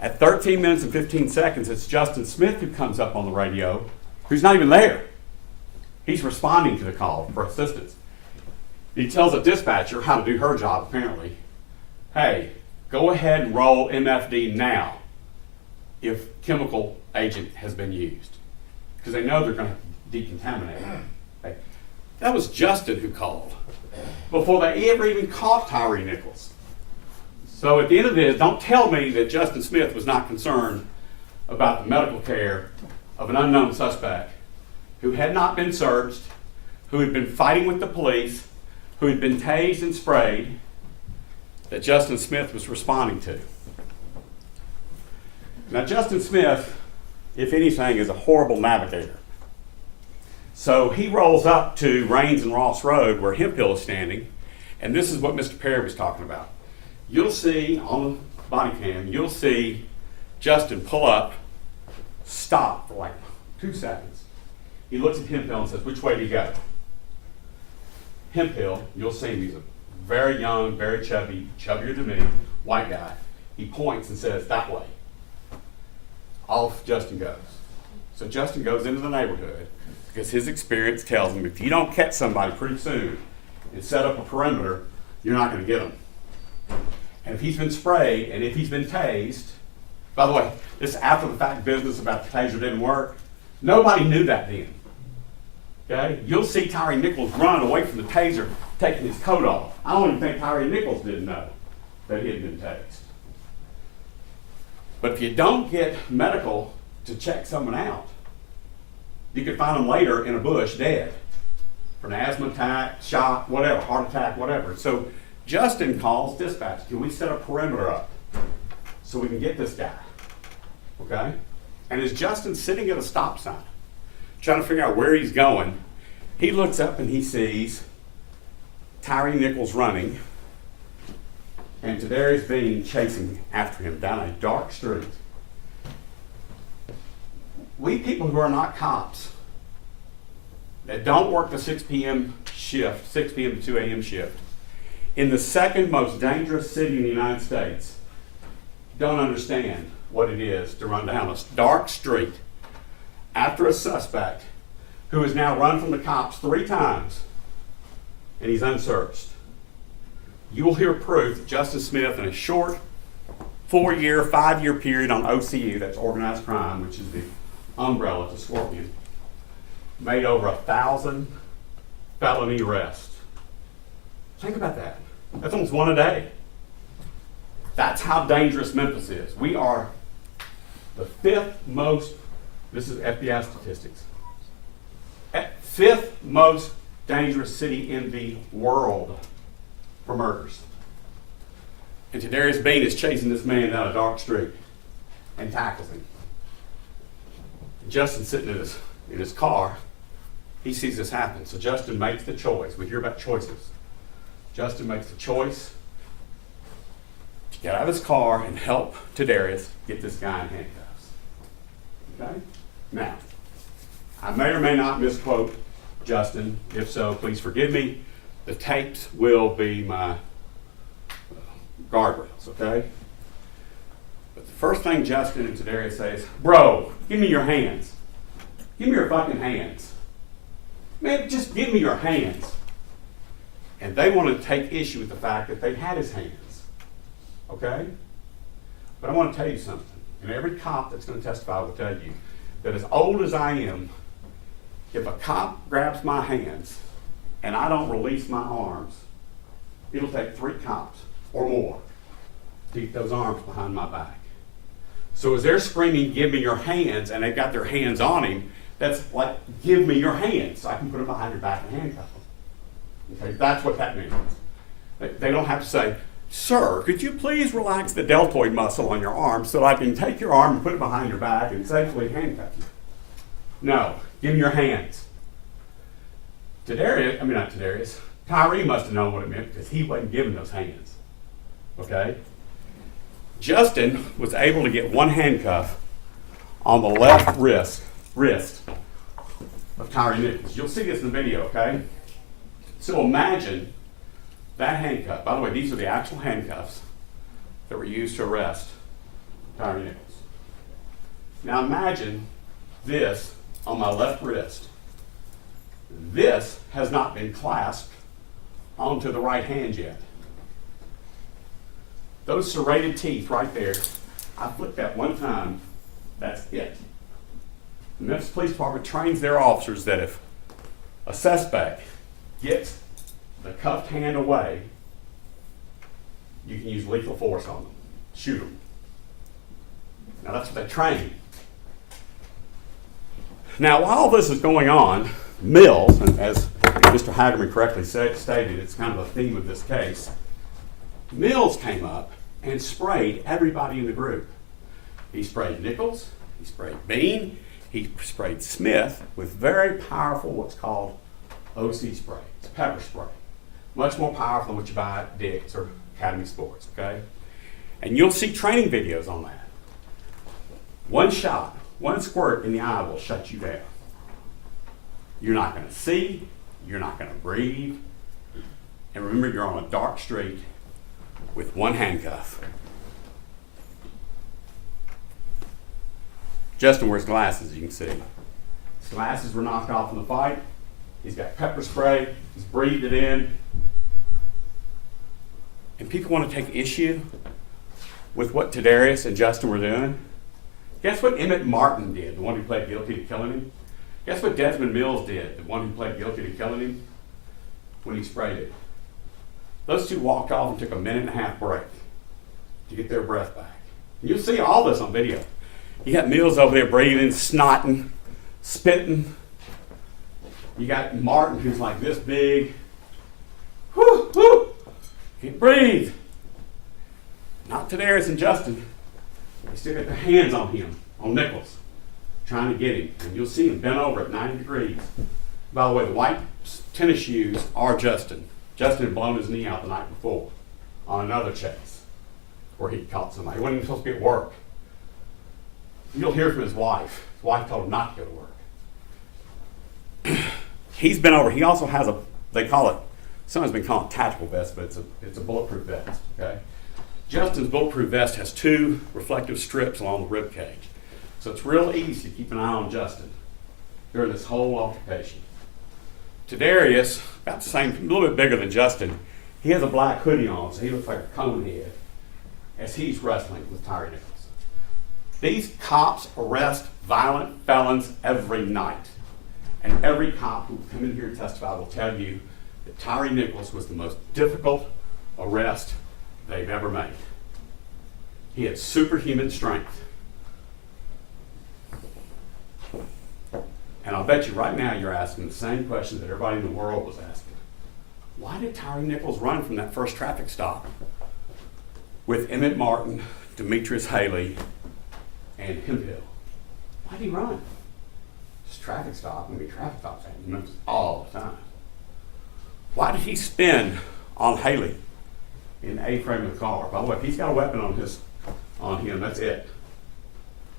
At 13 minutes and 15 seconds, it's Justin Smith who comes up on the radio, who's not even there. He's responding to the call for assistance. He tells a dispatcher how to do her job, apparently. Hey, go ahead and roll MFD now if chemical agent has been used. Because they know they're going to decontaminate it. Okay. That was Justin who called before they ever even caught Tyre Nichols. So at the end of this, don't tell me that Justin Smith was not concerned about the medical care of an unknown suspect who had not been searched, who had been fighting with the police, who had been tased and sprayed, that Justin Smith was responding to. Now, Justin Smith, if anything, is a horrible navigator. So he rolls up to Rains and Ross Road where Hemp Hill is standing, and this is what Mr. Perry was talking about. You'll see on the body cam, you'll see Justin pull up, stop for like 2 seconds. He looks at Hemp Hill and says, which way do you go? Hemp Hill, you'll see him, he's a very young, very chubby, chubbier than me, white guy. He points and says, that way. Off Justin goes. So Justin goes into the neighborhood because his experience tells him if you don't catch somebody pretty soon and set up a perimeter, you're not going to get them. And if he's been sprayed and if he's been tased, by the way, this after the fact business about the taser didn't work, nobody knew that then. Okay? You'll see Tyre Nichols run away from the taser, taking his coat off. I don't even think Tyre Nichols didn't know that he had been tased. But if you don't get medical to check someone out, you could find them later in a bush dead for an asthma attack, shock, whatever, heart attack, whatever. So Justin calls dispatch. Can we set a perimeter up so we can get this guy? Okay? And as Justin's sitting at a stop sign, trying to figure out where he's going, he looks up and he sees Tyre Nichols running and Tadarius Bean chasing after him down a dark street. We people who are not cops, that don't work the 6 p.m. shift, 6 p.m. to 2 a.m. shift, in the second most dangerous city in the United States, don't understand what it is to run down a dark street after a suspect who has now run from the cops 3 times and he's unsearched. You will hear proof that Justin Smith, in a short 4-year, 5-year period on OCU, that's organized crime, which is the umbrella to Scorpion, made over 1,000 felony arrests. Think about that. That's almost 1 a day. That's how dangerous Memphis is. We are the 5th most, this is FBI statistics, 5th most dangerous city in the world for murders. And Tadarius Bean is chasing this man down a dark street and tackles him. Justin's sitting in his car. He sees this happen. So Justin makes the choice. We hear about choices. Justin makes the choice to get out of his car and help Tadarius get this guy in handcuffs. Okay? Now, I may or may not misquote Justin. If so, please forgive me. The tapes will be my guardrails, okay? But the first thing Justin and Tadarius say is, bro, give me your hands. Give me your fucking hands. Man, just give me your hands. And they want to take issue with the fact that they had his hands, okay? But I want to tell you something, and every cop that's going to testify will tell you that as old as I am, if a cop grabs my hands and I don't release my arms, it'll take 3 cops or more to get those arms behind my back. So as they're screaming, give me your hands, and they've got their hands on him, that's like, give me your hands so I can put them behind your back and handcuff them. Okay, that's what that means. They don't have to say, sir, could you please relax the deltoid muscle on your arm so that I can take your arm and put it behind your back and safely handcuff you? No, give me your hands. Tyre must have known what it meant because he wasn't giving those hands. Okay? Justin was able to get 1 handcuff on the left wrist of Tyre Nichols. You'll see this in the video, okay? So imagine that handcuff. By the way, these are the actual handcuffs that were used to arrest Tyre Nichols. Now imagine this on my left wrist. This has not been clasped onto the right hand yet. Those serrated teeth right there, I flicked that 1 time, that's it. The Memphis Police Department trains their officers that if a suspect gets the cuffed hand away, you can use lethal force on them. Shoot them. Now that's what they train. Now while this is going on, Mills, and as Mr. Hagerman correctly stated, it's kind of a theme of this case, Mills came up and sprayed everybody in the group. He sprayed Nichols, he sprayed Bean, he sprayed Smith with very powerful what's called OC spray. It's pepper spray. Much more powerful than what you buy at Dick's or Academy Sports, okay? And you'll see training videos on that. 1 shot, 1 squirt in the eye will shut you down. You're not going to see, you're not going to breathe, and remember you're on a dark street with 1 handcuff. Justin wears glasses, as you can see. His glasses were knocked off in the fight. He's got pepper spray, he's breathed it in. And people want to take issue with what Tadarius and Justin were doing. Guess what Emmett Martin did, the one who pled guilty to killing him? Guess what Desmond Mills did, the one who pled guilty to killing him, when he sprayed it? Those 2 walked off and took a 1.5-minute break to get their breath back. And you'll see all this on video. You got Mills over there breathing, snotting, spitting. You got Martin, who's like this big. Whoo, whoo, can't breathe. Not Tadarius and Justin. They still got their hands on him, on Nichols, trying to get him. And you'll see him bent over at 90 degrees. By the way, the white tennis shoes are Justin. Justin had blown his knee out the night before on another chase where he caught somebody. He wasn't even supposed to be at work. You'll hear from his wife. His wife told him not to go to work. He's been over. He also has they call it, someone's been calling it tactical vest, but it's a bulletproof vest, okay? Justin's bulletproof vest has 2 reflective strips along the rib cage. So it's real easy to keep an eye on Justin during this whole altercation. Tadarius, about the same, a little bit bigger than Justin, he has a black hoodie on, so he looks like a cone head as he's wrestling with Tyre Nichols. These cops arrest violent felons every night. And every cop who will come in here and testify will tell you that Tyre Nichols was the most difficult arrest they've ever made. He had superhuman strength. And I'll bet you right now you're asking the same question that everybody in the world was asking. Why did Tyre Nichols run from that first traffic stop with Emmett Martin, Demetrius Haley, and Hemphill? Why did he run? Just traffic stop. I mean, traffic stops happen in Memphis all the time. Why did he spin on Haley in the A-frame of the car? By the way, if he's got a weapon on him, that's it.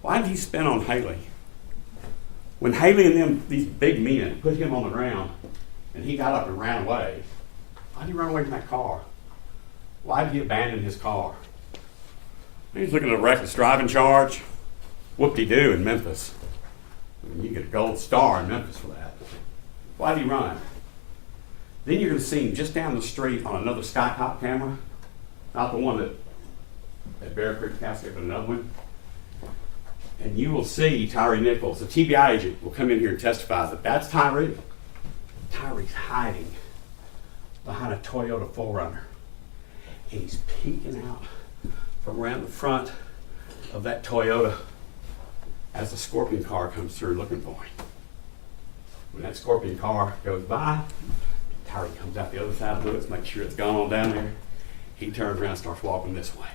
Why did he spin on Haley? When Haley and them, these big men, put him on the ground and he got up and ran away, why did he run away from that car? Why did he abandon his car? He's looking at a reckless driving charge. Whoop-de-doo in Memphis. I mean, you get a gold star in Memphis for that. Why did he run? Then you're going to see him just down the street on another Skycop camera, not the one that Bear Creek Casket, but another one. And you will see Tyre Nichols, the TBI agent, will come in here and testify that that's Tyre. Tyre's hiding behind a Toyota 4Runner. And he's peeking out from around the front of that Toyota as the Scorpion car comes through looking for him. When that Scorpion car goes by, Tyre comes out the other side of the woods, makes sure it's gone on down there. He turns around and starts walking this way.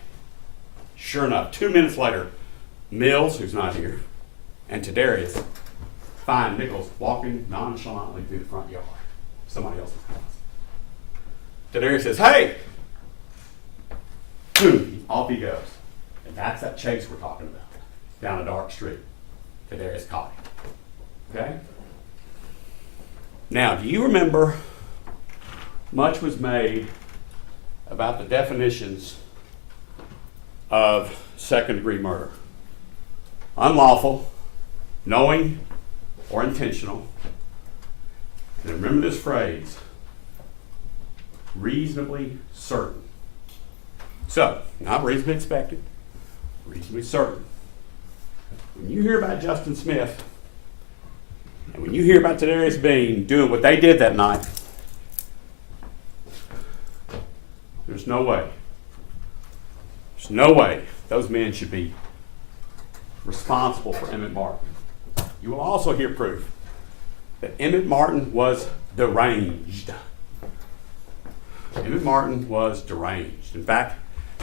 Sure enough, 2 minutes later, Mills, who's not here, and Tadarius find Nichols walking nonchalantly through the front yard, somebody else's house. Tadarius says, "Hey!" Boom, off he goes. And that's that chase we're talking about, down a dark street. Tadarius caught him. Okay? Now, do you remember much was made about the definitions of second-degree murder? Unlawful, knowing, or intentional. And remember this phrase, reasonably certain. So, not reasonably expected, reasonably certain. When you hear about Justin Smith, and when you hear about Tadarius Bean doing what they did that night, there's no way those men should be responsible for Emmett Martin. You will also hear proof that Emmett Martin was deranged. Emmett Martin was deranged. In fact,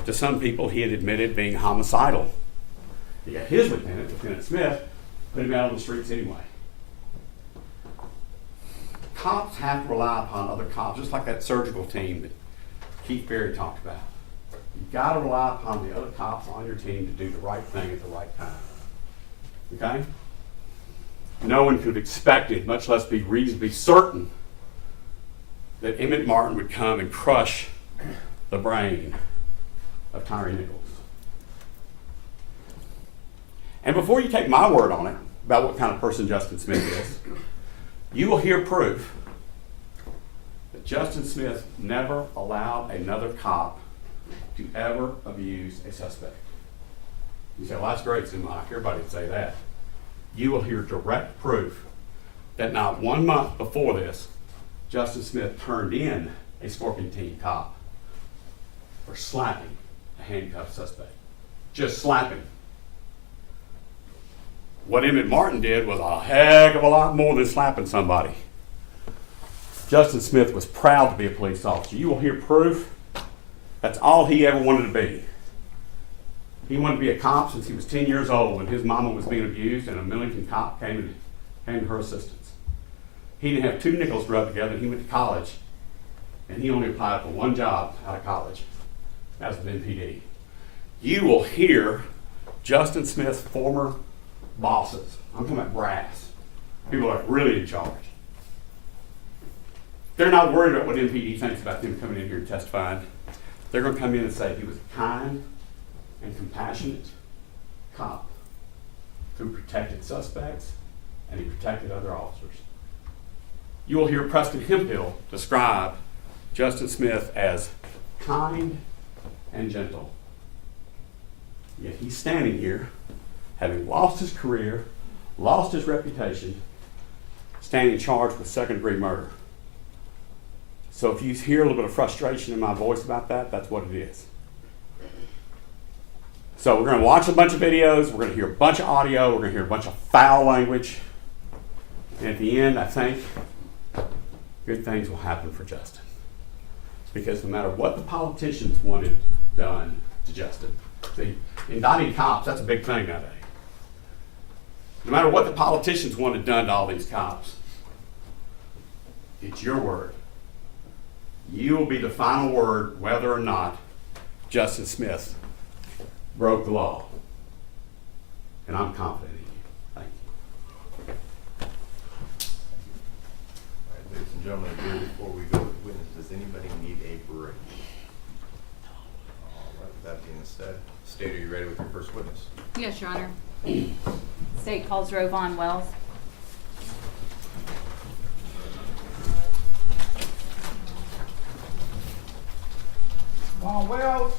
to some people, he had admitted being homicidal. He got his Lieutenant Smith, put him out on the streets anyway. Cops have to rely upon other cops, just like that surgical team that Keith Berry talked about. You've got to rely upon the other cops on your team to do the right thing at the right time. Okay? No one could have expected, much less be reasonably certain, that Emmett Martin would come and crush the brain of Tyre Nichols. And before you take my word on it about what kind of person Justin Smith is, you will hear proof that Justin Smith never allowed another cop to ever abuse a suspect. You say, well, that's great, Zumach. Everybody would say that. You will hear direct proof that not 1 month before this, Justin Smith turned in a Scorpion Team cop for slapping a handcuffed suspect. Just slapping. What Emmett Martin did was a heck of a lot more than slapping somebody. Justin Smith was proud to be a police officer. You will hear proof that's all he ever wanted to be. He wanted to be a cop since he was 10 years old when his mama was being abused and a Millington cop came to her assistance. He didn't have 2 nickels to rub together. He went to college and he only applied for 1 job out of college. That was with MPD. You will hear Justin Smith's former bosses. I'm talking about brass. People are really in charge. They're not worried about what MPD thinks about them coming in here and testifying. They're going to come in and say he was a kind and compassionate cop who protected suspects and he protected other officers. You will hear Preston Hemphill describe Justin Smith as kind and gentle. Yet he's standing here, having lost his career, lost his reputation, standing charged with second-degree murder. So if you hear a little bit of frustration in my voice about that, that's what it is. So we're going to watch a bunch of videos, we're going to hear a bunch of audio, we're going to hear a bunch of foul language, and at the end, I think good things will happen for Justin. Because no matter what the politicians wanted done to Justin, see, indicting cops, that's a big thing nowadays. No matter what the politicians wanted done to all these cops, it's your word. You will be the final word whether or not Justin Smith broke the law. And I'm confident in you. Thank you. All right, ladies and gentlemen, here before we go with witnesses, does anybody need a break? All right, with that being said, State, are you ready with your first witness? Yes, Your Honor. State calls Rovon Wells. Come on, Wells.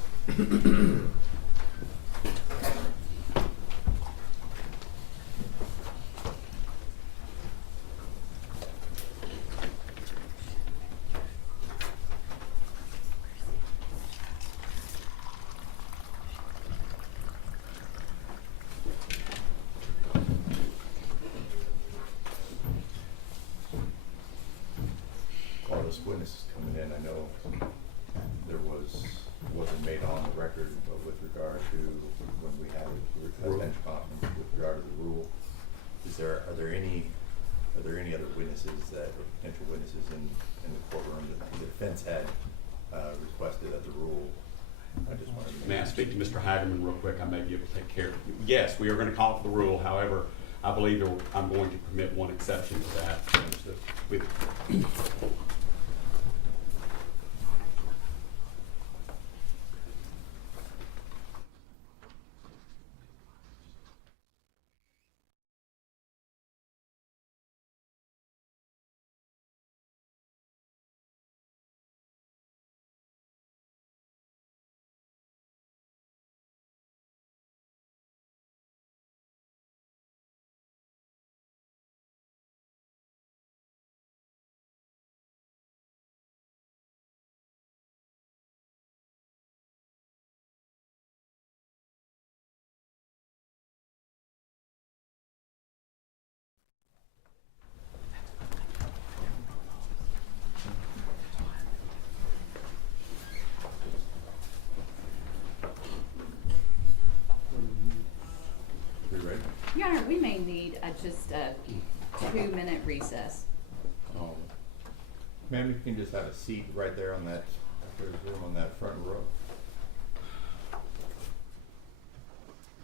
While this witness is coming in, I know there wasn't made on the record, but with regard to when we had a bench conference with regard to the rule, are there any other witnesses or potential witnesses in the courtroom that the defense had requested at the rule? I just wanted to. May I speak to Mr. Hagerman real quick? I may be able to take care of it. Yes, we are going to call for the rule. However, I believe I'm going to permit one exception to that. You ready? Your Honor, we may need just a 2-minute recess. Ma'am, you can just have a seat right there on that, there's room on that front row.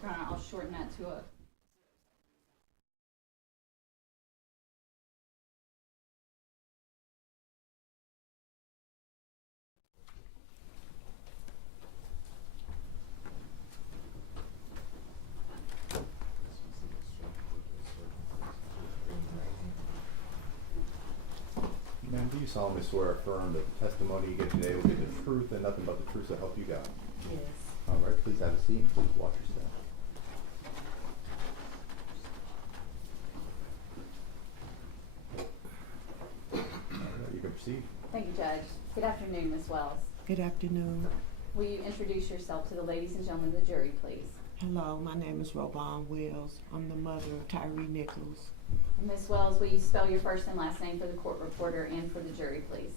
Your Honor, I'll shorten that to a. Ma'am, do you solemnly swear or affirm that the testimony you give today will be the truth and nothing but the truth to help you God? Yes. All right, please have a seat and please watch your step. All right, you can proceed. Thank you, Judge. Good afternoon, Ms. Wells. Good afternoon. Will you introduce yourself to the ladies and gentlemen of the jury, please? Hello, my name is Rovon Wells. I'm the mother of Tyre Nichols. Ms. Wells, will you spell your first and last name for the court reporter and for the jury, please?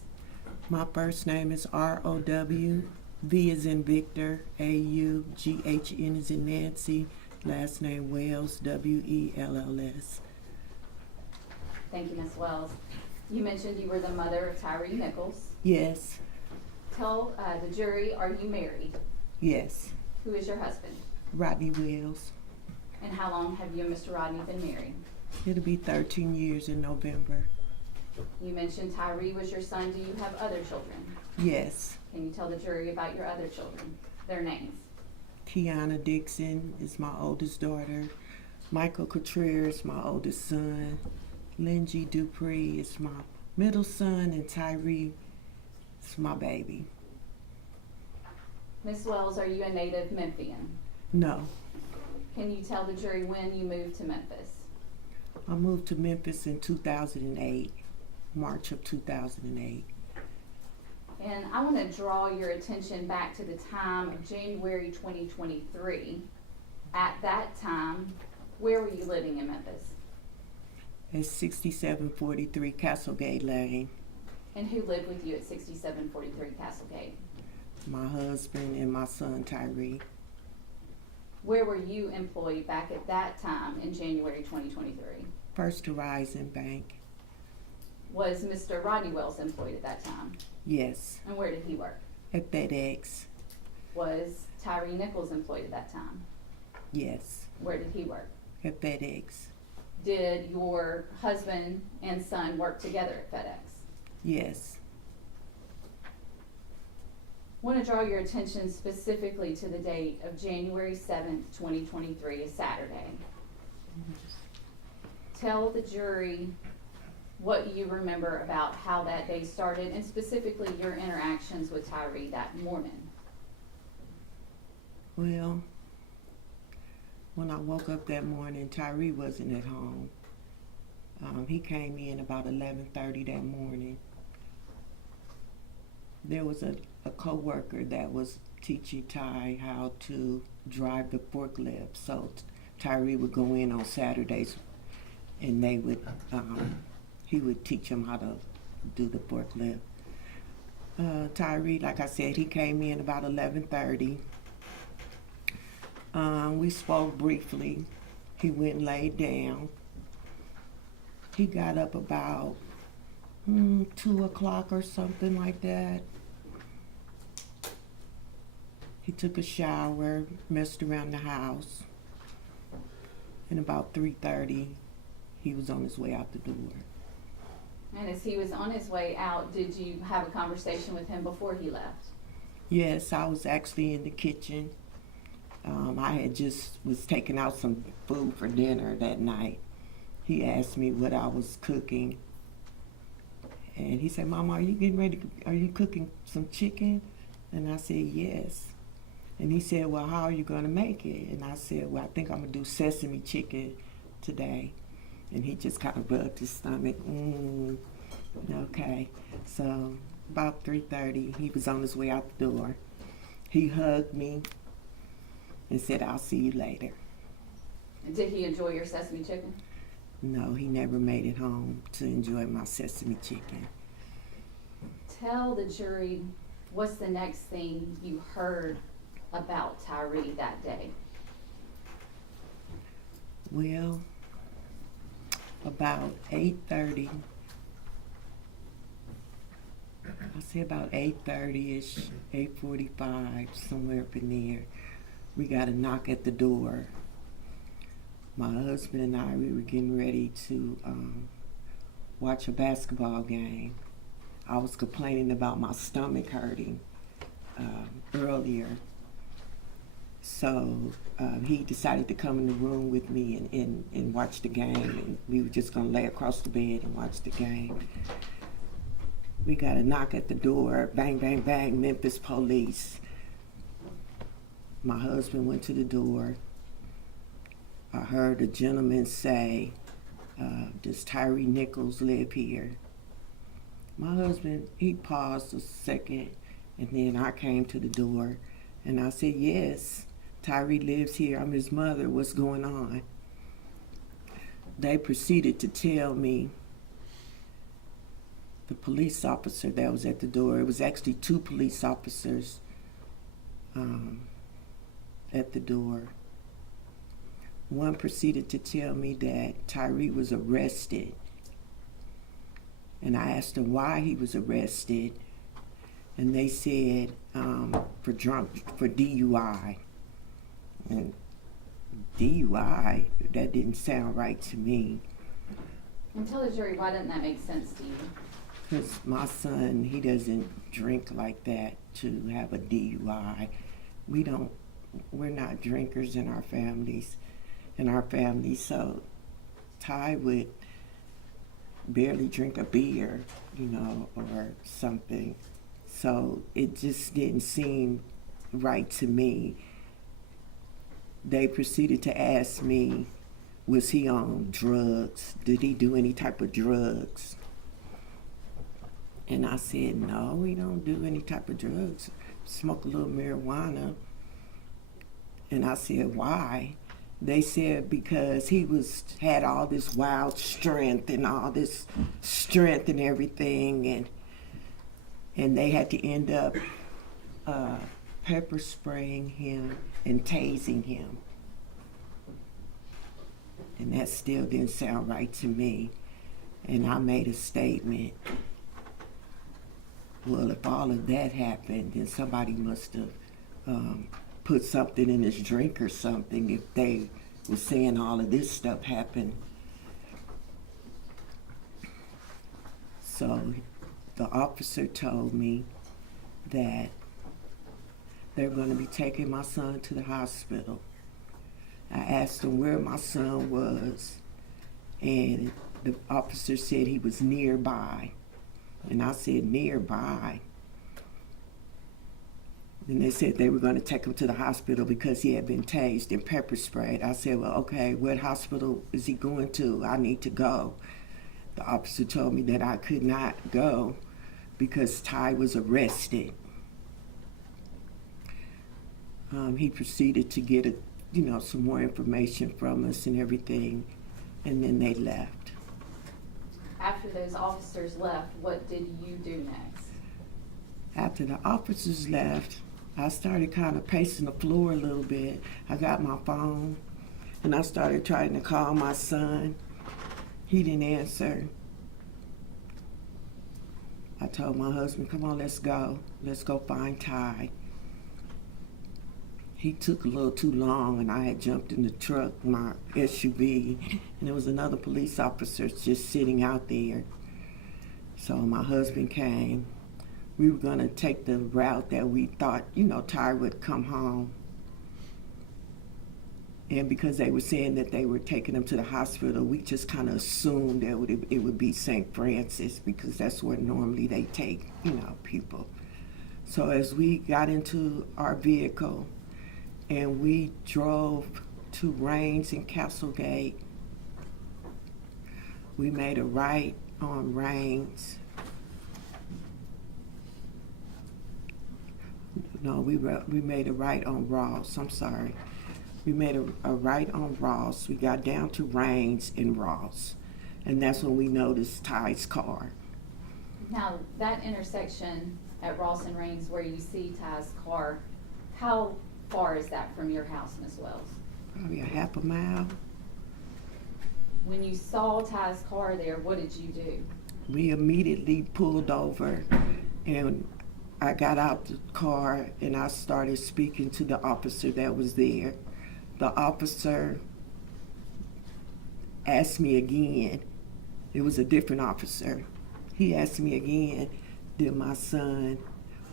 My first name is R-O-W, V is in Victor, A-U, G-H-N is in Nancy, last name Wells, W-E-L-L-S. Thank you, Ms. Wells. You mentioned you were the mother of Tyre Nichols. Yes, Tell the jury, are you married? yes. Who is your husband? Rodney Wells. And how long have you and Mr. Rodney been married? It'll be 13 years in November. You mentioned Tyre was your son. Do you have other children? Yes. Can you tell the jury about your other children, their names? Kiana Dixon is my oldest daughter. Michael Contreras is my oldest son. Lindsay Dupree is my middle son, and Tyre is my baby. Miss Wells, are you a native Memphian? No, Can you tell the jury when you moved to Memphis? I moved to Memphis in 2008, March of 2008. And I want to draw your attention back to the time of January 2023. At that time, where were you living in Memphis? At 6743 Castlegate Lane. And who lived with you at 6743 Castlegate? My husband and my son Tyre. Where were you employed back at that time in January 2023? First Horizon Bank. Was Mr. Rodney Wells employed at that time? Yes. And where did he work? At FedEx. Was Tyre Nichols employed at that time? Yes. Where did he work? At FedEx. Did your husband and son work together at FedEx? Yes. I want to draw your attention specifically to the date of January 7th, 2023, a Saturday. Tell the jury what you remember about how that day started and specifically your interactions with Tyre that morning. Well, when I woke up that morning, Tyre wasn't at home. He came in about 11:30 that morning. There was a co-worker that was teaching Ty how to drive the forklift. So Tyre would go in on Saturdays and they would, he would teach him how to do the forklift. Tyre, like I said, he came in about 11:30. We spoke briefly. He went and laid down. He got up about 2 o'clock or something like that. He took a shower, messed around the house, and about 3:30, he was on his way out the door. And as he was on his way out, did you have a conversation with him before he left? Yes, I was actually in the kitchen. I had just was taking out some food for dinner that night. He asked me what I was cooking. And he said, "Mama, are you getting ready? Are you cooking some chicken?" And I said, "Yes." And he said, "Well, how are you going to make it?" And I said, "Well, I think I'm going to do sesame chicken today." And he just kind of rubbed his stomach. Okay. So about 3:30, he was on his way out the door. He hugged me and said, "I'll see you later." Did he enjoy your sesame chicken? No, he never made it home to enjoy my sesame chicken. Tell the jury what's the next thing you heard about Tyre that day. Well, about 8:30, I say about 8:30-ish, 8:45, somewhere up in there, we got a knock at the door. My husband and I, we were getting ready to watch a basketball game. I was complaining about my stomach hurting earlier. So he decided to come in the room with me and watch the game. And we were just going to lay across the bed and watch the game. We got a knock at the door. Bang, bang, bang, Memphis Police. My husband went to the door. I heard a gentleman say, "Does Tyre Nichols live here?" My husband, he paused a second, and then I came to the door, and I said, "Yes, Tyre lives here. I'm his mother. What's going on?" They proceeded to tell me, the police officer that was at the door, it was actually 2 police officers at the door. One proceeded to tell me that Tyre was arrested. And I asked them why he was arrested. And they said for DUI. And DUI, that didn't sound right to me. And tell the jury, why doesn't that make sense to you? Because my son, he doesn't drink like that to have a DUI. We're not drinkers in our families, so Ty would barely drink a beer, or something. So it just didn't seem right to me. They proceeded to ask me, was he on drugs? Did he do any type of drugs? And I said, no, he don't do any type of drugs. Smoke a little marijuana. And I said, why? They said because he had all this wild strength and all this strength and everything, and they had to end up pepper spraying him and tasing him. And that still didn't sound right to me. And I made a statement. Well, if all of that happened, then somebody must have put something in his drink or something if they were saying all of this stuff happened. So the officer told me that they're going to be taking my son to the hospital. I asked him where my son was, and the officer said he was nearby. And I said, nearby? And they said they were going to take him to the hospital because he had been tased and pepper sprayed. I said, well, okay, what hospital is he going to? I need to go. The officer told me that I could not go because Ty was arrested. He proceeded to get some more information from us and everything, and then they left. After those officers left, what did you do next? After the officers left, I started kind of pacing the floor a little bit. I got my phone, and I started trying to call my son. He didn't answer. I told my husband, come on, let's go. Let's go find Ty. He took a little too long, and I had jumped in the truck, my SUV, and there was another police officer just sitting out there. So my husband came. We were going to take the route that we thought, Ty would come home. And because they were saying that they were taking him to the hospital, we just kind of assumed that it would be St. Francis because that's where normally they take, people. So as we got into our vehicle, and we drove to Rains and Castlegate. We made a right on Rains. No, we made a right on Ross. I'm sorry. We made a right on Ross. We got down to Rains and Ross. And that's when we noticed Ty's car. Now, that intersection at Ross and Rains where you see Ty's car, how far is that from your house, Ms. Wells? Probably a half a mile. When you saw Ty's car there, what did you do? We immediately pulled over, and I got out the car and I started speaking to the officer that was there. The officer asked me again. It was a different officer. He asked me again,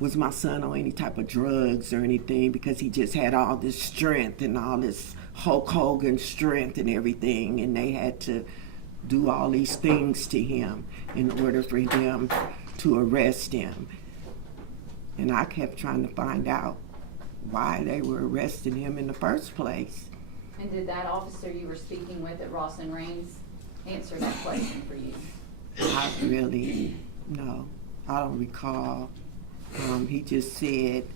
was my son on any type of drugs or anything, because he just had all this strength and all this Hulk Hogan strength and everything, and they had to do all these things to him in order for them to arrest him. And I kept trying to find out why they were arresting him in the first place. And did that officer you were speaking with at Ross and Rains answer that question for you? No, I don't recall. He just said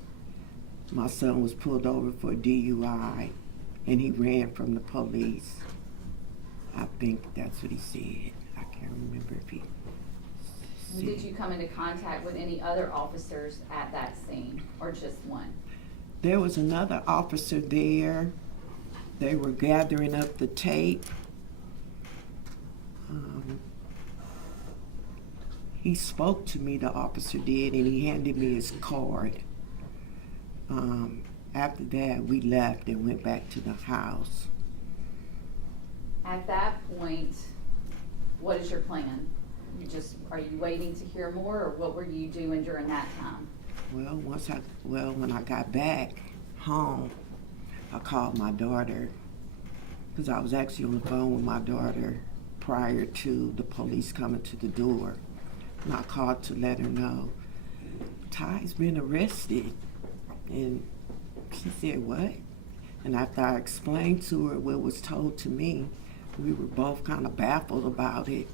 my son was pulled over for DUI and he ran from the police. I think that's what he said. I can't remember if he said. Did you come into contact with any other officers at that scene, or just one? There was another officer there. They were gathering up the tape. He spoke to me, the officer did, and he handed me his card. After that, we left and went back to the house. At that point, what is your plan? Are you waiting to hear more, or what were you doing during that time? Well, when I got back home, I called my daughter, because I was actually on the phone with my daughter prior to the police coming to the door. And I called to let her know, Ty's been arrested. And she said, what? And after I explained to her what was told to me, we were both kind of baffled about it.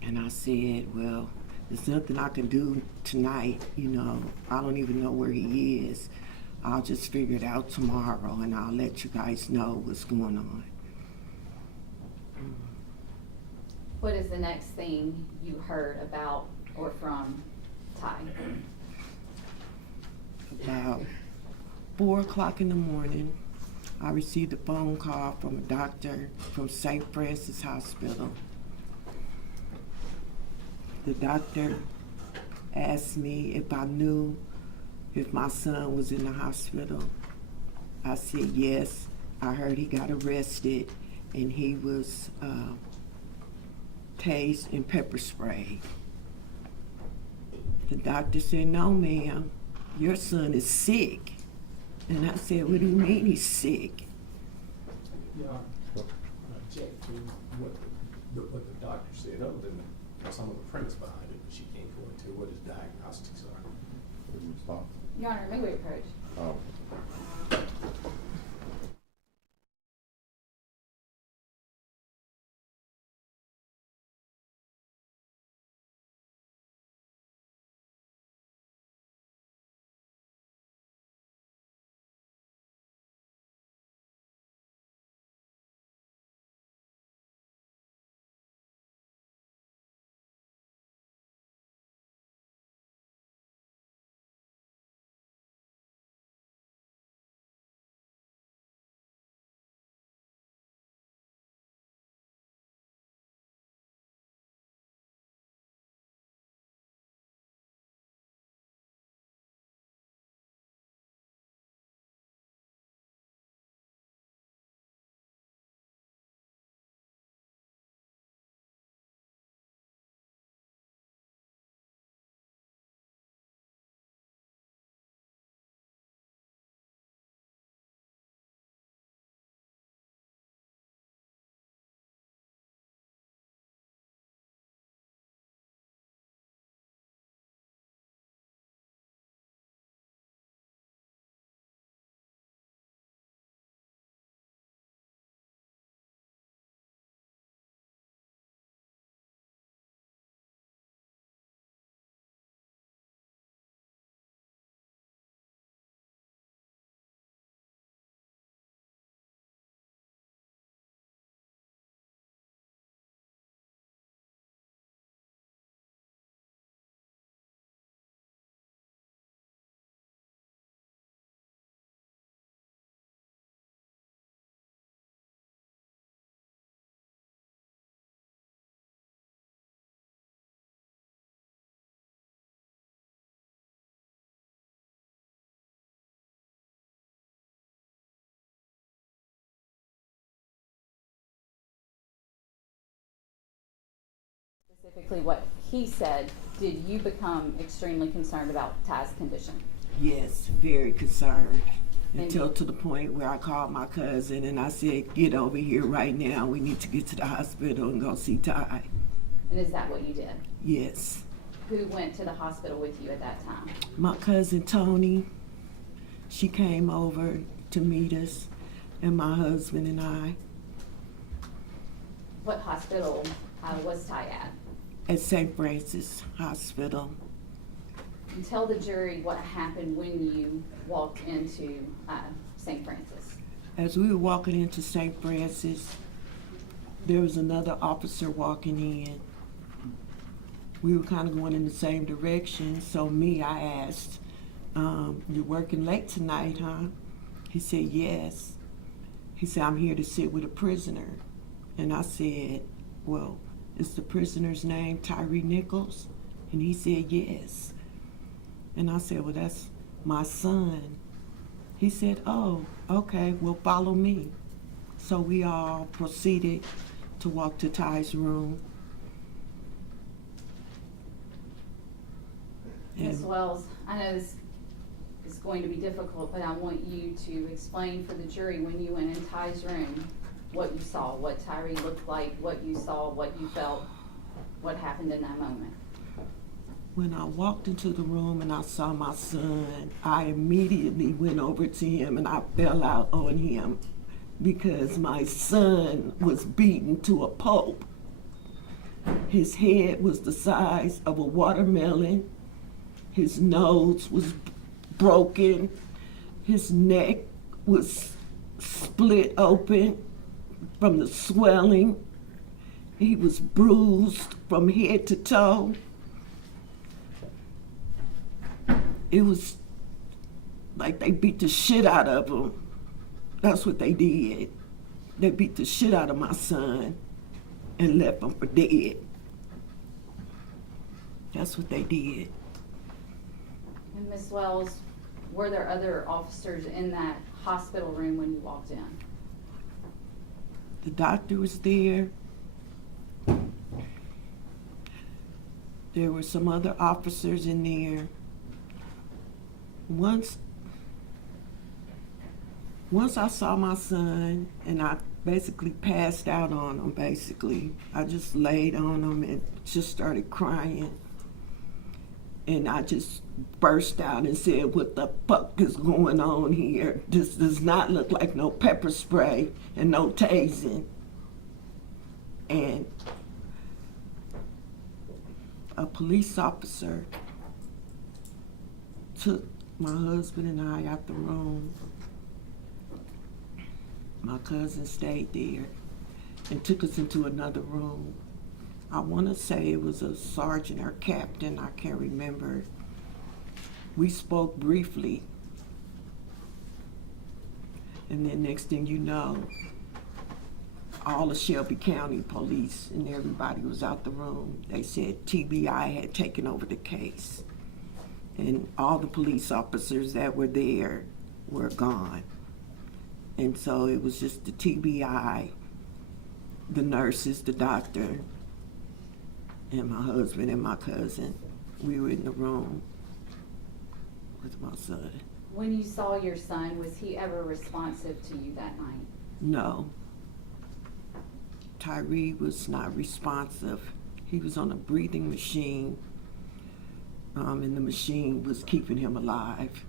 And I said, well, there's nothing I can do tonight, you know. I don't even know where he is. I'll just figure it out tomorrow, and I'll let you guys know what's going on. What is the next thing you heard about or from Ty? About 4 o'clock in the morning, I received a phone call from a doctor from St. Francis Hospital. The doctor asked me if I knew if my son was in the hospital. I said yes. I heard he got arrested and he was tased and pepper sprayed. The doctor said, no, ma'am, your son is sick. And I said, what do you mean he's sick? Yeah, object to what the doctor said, other than some of the premise behind it, but she can't go into what his diagnostics are. Your Honor, may we approach? Specifically what he said, did you become extremely concerned about Ty's condition? Yes, very concerned. And- Until to the point where I called my cousin and I said, get over here right now. We need to get to the hospital and go see Ty. And is that what you did? Yes. Who went to the hospital with you at that time? My cousin Tony, she came over to meet us, and my husband and I What hospital was Ty at? at St. Francis Hospital. And tell the jury what happened when you walked into St. Francis. As we were walking into St. Francis, there was another officer walking in. We were kind of going in the same direction, so I asked, you're working late tonight, huh? He said, yes. He said, I'm here to sit with a prisoner. And I said, well, is the prisoner's name Tyre Nichols? And he said, yes. And I said, well, that's my son. He said, oh, okay, well, follow me. So we all proceeded to walk to Ty's room. Ms. And Wells, I know this is going to be difficult, but I want you to explain for the jury when you went in Ty's room, what you saw, what Tyre looked like, what you saw, what you felt, what happened in that moment. when I walked into the room and I saw my son, I immediately went over to him and I fell out on him because my son was beaten to a pulp. His head was the size of a watermelon. His nose was broken. His neck was split open from the swelling. He was bruised from head to toe. It was like they beat the shit out of him. That's what they did. They beat the shit out of my son and left him for dead. That's what they did. And Ms. Wells, were there other officers in that hospital room when you walked in? The doctor was there. There were some other officers in there. Once I saw my son and I basically passed out on him, basically. I just laid on him and just started crying. And I just burst out and said, "What the fuck is going on here? This does not look like no pepper spray and no tasing." And a police officer took my husband and I out the room. My cousin stayed there and took us into another room. I want to say it was a sergeant or captain, I can't remember. We spoke briefly. And then next thing you know, all of Shelby County police and everybody was out the room. They said TBI had taken over the case. And all the police officers that were there were gone. And so it was just the TBI, the nurses, the doctor, and my husband and my cousin. We were in the room with my son. When you saw your son, was he ever responsive to you that night? No. Tyre was not responsive. He was on a breathing machine, and the machine was keeping him alive.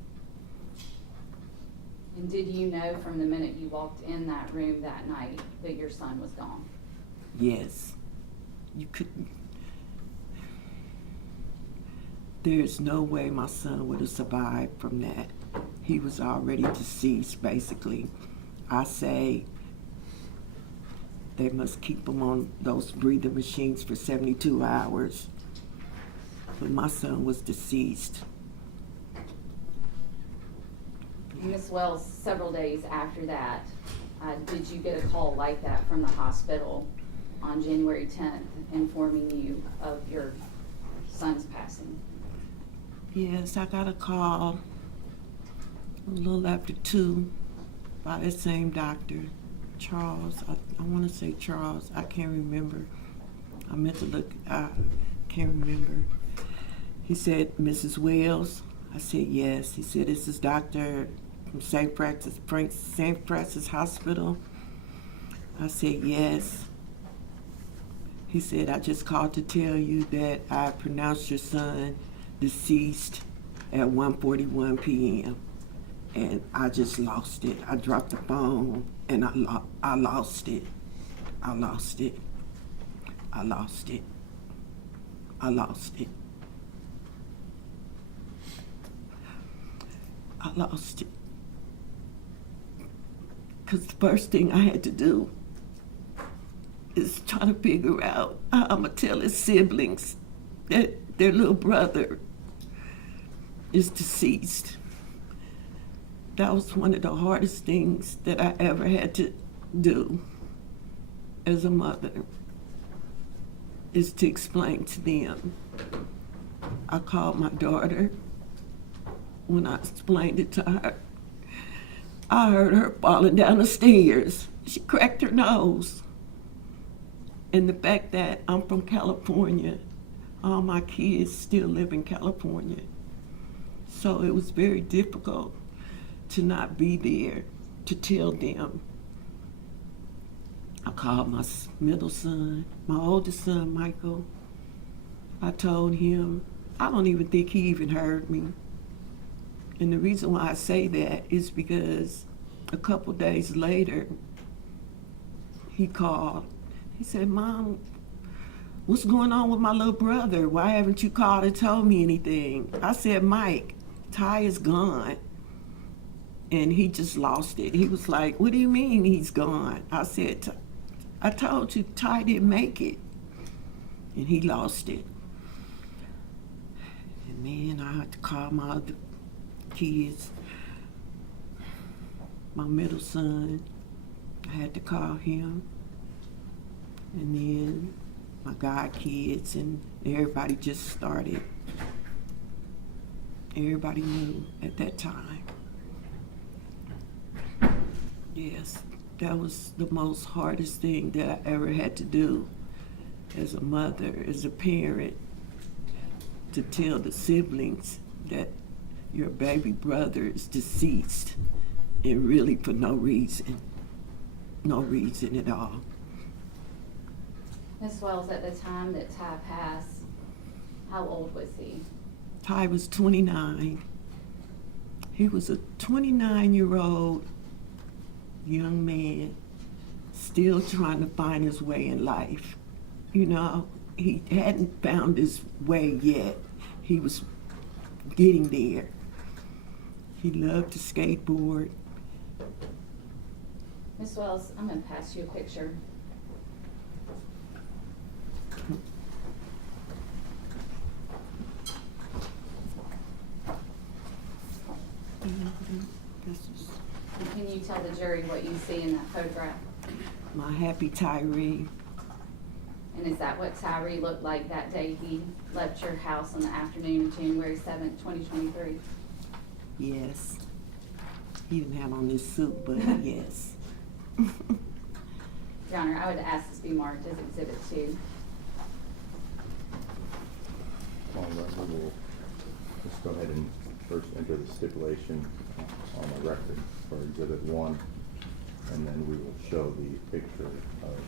And did you know from the minute you walked in that room that night that your son was gone? Yes. You couldn't. There's no way my son would have survived from that. He was already deceased, basically. I say they must keep him on those breathing machines for 72 hours. But my son was deceased. Ms. Wells, several days after that, did you get a call like that from the hospital on January 10th informing you of your son's passing? Yes, I got a call a little after 2 by that same doctor, Charles. I want to say Charles. I can't remember. I meant to look. I can't remember. He said, "Mrs. Wells?" I said, "Yes." He said, "This is Dr. from St. Francis Hospital." I said, "Yes." He said, "I just called to tell you that I pronounced your son deceased at 1:41 p.m. And I just lost it. I dropped the phone and I lost it. I lost it. I lost it. I lost it. I lost it. Because the first thing I had to do is try to figure out how I'm going to tell his siblings that their little brother is deceased. That was one of the hardest things that I ever had to do as a mother, is to explain to them. I called my daughter. When I explained it to her, I heard her falling down the stairs. She cracked her nose. And the fact that I'm from California, all my kids still live in California. So it was very difficult to not be there to tell them. I called my middle son, my oldest son, Michael. I told him, I don't even think he even heard me. And the reason why I say that is because a couple days later, he called. He said, Mom, what's going on with my little brother? Why haven't you called and told me anything? I said, Mike, Ty is gone. And he just lost it. He was like, what do you mean he's gone? I said, I told you Ty didn't make it. And he lost it. And then I had to call my other kids. My middle son, I had to call him. And then my god kids, and everybody just started. Everybody knew at that time. Yes, that was the most hardest thing that I ever had to do as a mother, as a parent, to tell the siblings that your baby brother is deceased, and really for no reason at all. Ms. Wells, at the time that Ty passed, how old was he? Ty was 29. He was a 29-year-old young man still trying to find his way in life. You know, he hadn't found his way yet. He was getting there. He loved to skateboard. Ms. Wells, I'm gonna pass you a picture. This is And can you tell the jury what you see in that photograph? my happy Tyree. And is that what Tyree looked like that day he left your house on the afternoon of January 7th, 2023? Yes. He didn't have on his suit, but yes. Your Honor, I would ask this be marked as Exhibit 2. All right, we will just go ahead and first enter the stipulation on the record for Exhibit 1, and then we will show the picture of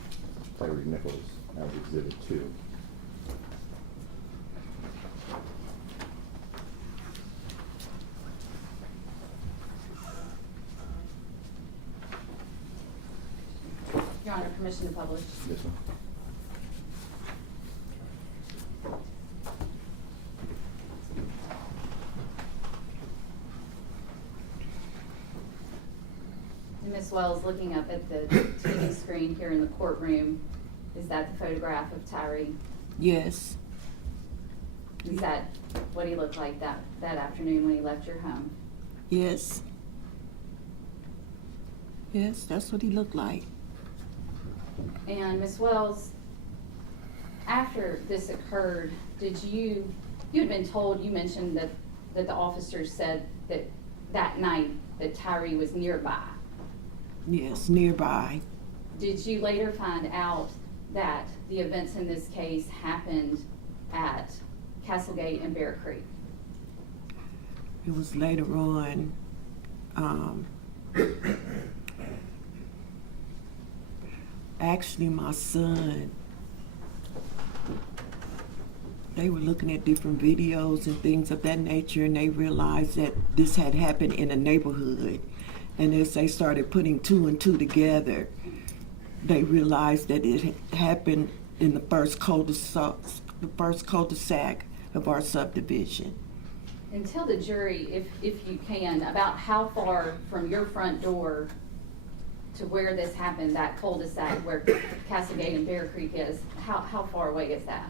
Tyre Nichols as Exhibit 2. Your Honor, permission to publish. Yes, ma'am. And Ms. Wells, looking up at the TV screen here in the courtroom, is that the photograph of Tyree? Yes. Is that what he looked like that afternoon when he left your home? Yes. Yes, that's what he looked like. And Ms. Wells, after this occurred, you had been told, you mentioned that the officers said that night that Tyree was nearby. Yes, nearby. Did you later find out that the events in this case happened at Castlegate and Bear Creek? It was later on. Actually, my son, they were looking at different videos and things of that nature, and they realized that this had happened in a neighborhood. And as they started putting two and two together, they realized that it had happened in the first cul-de-sac of our subdivision. And tell the jury, if you can, about how far from your front door to where this happened, that cul-de-sac where Castlegate and Bear Creek is, how far away is that?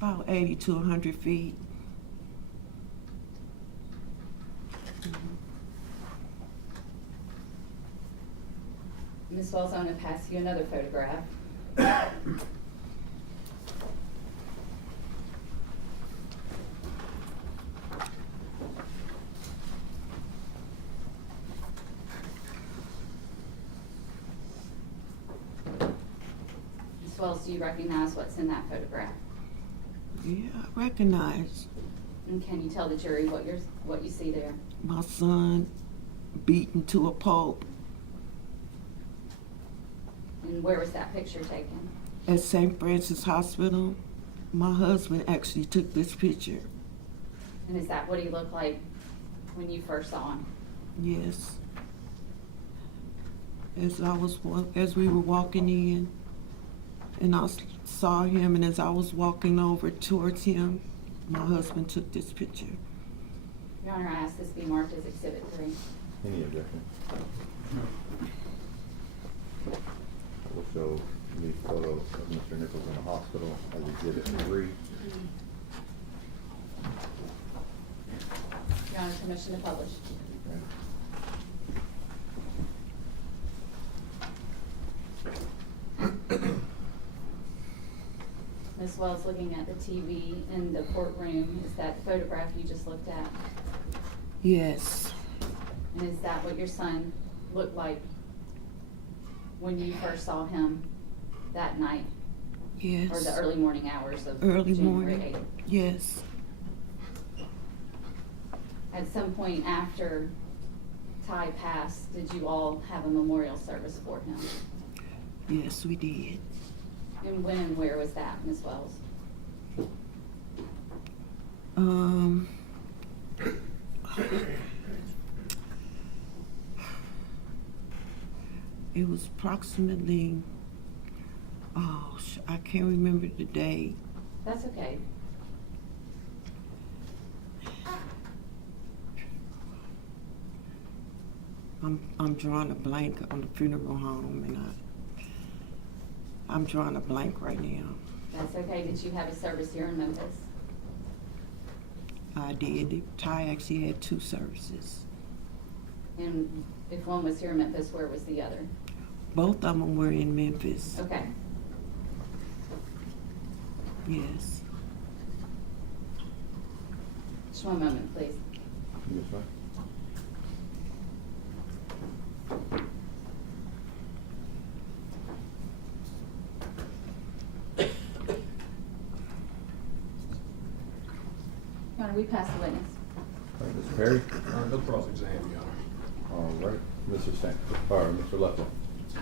About 80 to 100 feet. Ms. Wells, I'm going to pass you another photograph. Ms. Wells, do you recognize what's in that photograph? Yeah, I recognize And can you tell the jury what you see there? my son beaten to a pulp And where was that picture taken? at St. Francis Hospital. My husband actually took this picture. And is that what he looked like when you first saw him? Yes. As we were walking in, and I saw him, and as I was walking over towards him, my husband took this picture. Your Honor, I ask this be marked as Exhibit 3. Any objection? We'll show the photo of Mr. Nichols in the hospital as exhibit 3. Your Honor, permission to publish. Okay. Ms. Wells, looking at the TV in the courtroom, is that the photograph you just looked at? Yes, And is that what your son looked like when you first saw him that night? yes. Or the early morning hours of Early January morning. 8th? Yes, At some point after Ty passed, did you all have a memorial service for him? yes, we did. And when and where was that, Ms. Wells? It was approximately, I can't remember the date. That's okay. I'm drawing a blank on the funeral home, and I'm drawing a blank right now. That's okay. Did you have a service here in Memphis? I did. Ty actually had 2 services. And if one was here in Memphis, where was the other? Both of them were in Memphis. Okay. Yes. Just one moment, please. Yes, sir. Your Honor, we passed the witness. All right, Mr. Perry? No cross-exam, Your Honor. All right, Mr. Mr. Lefkow.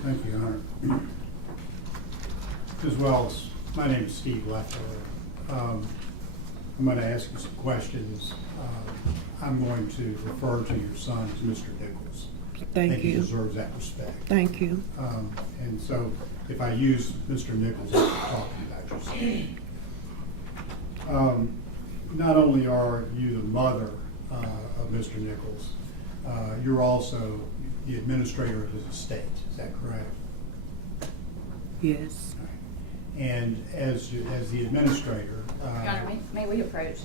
Thank you, Your Honor. As well as, my name is Steve Lefkow. I'm going to ask you some questions. I'm going to refer to your son as Mr. Nichols. I Thank think he you. deserves that respect. Thank you. And so if I use Mr. Nichols, I'm talking about your son. Not only are you the mother of Mr. Nichols, you're also the administrator of his estate. Is that correct? Yes. All right. And as the administrator, Your Honor, may we approach?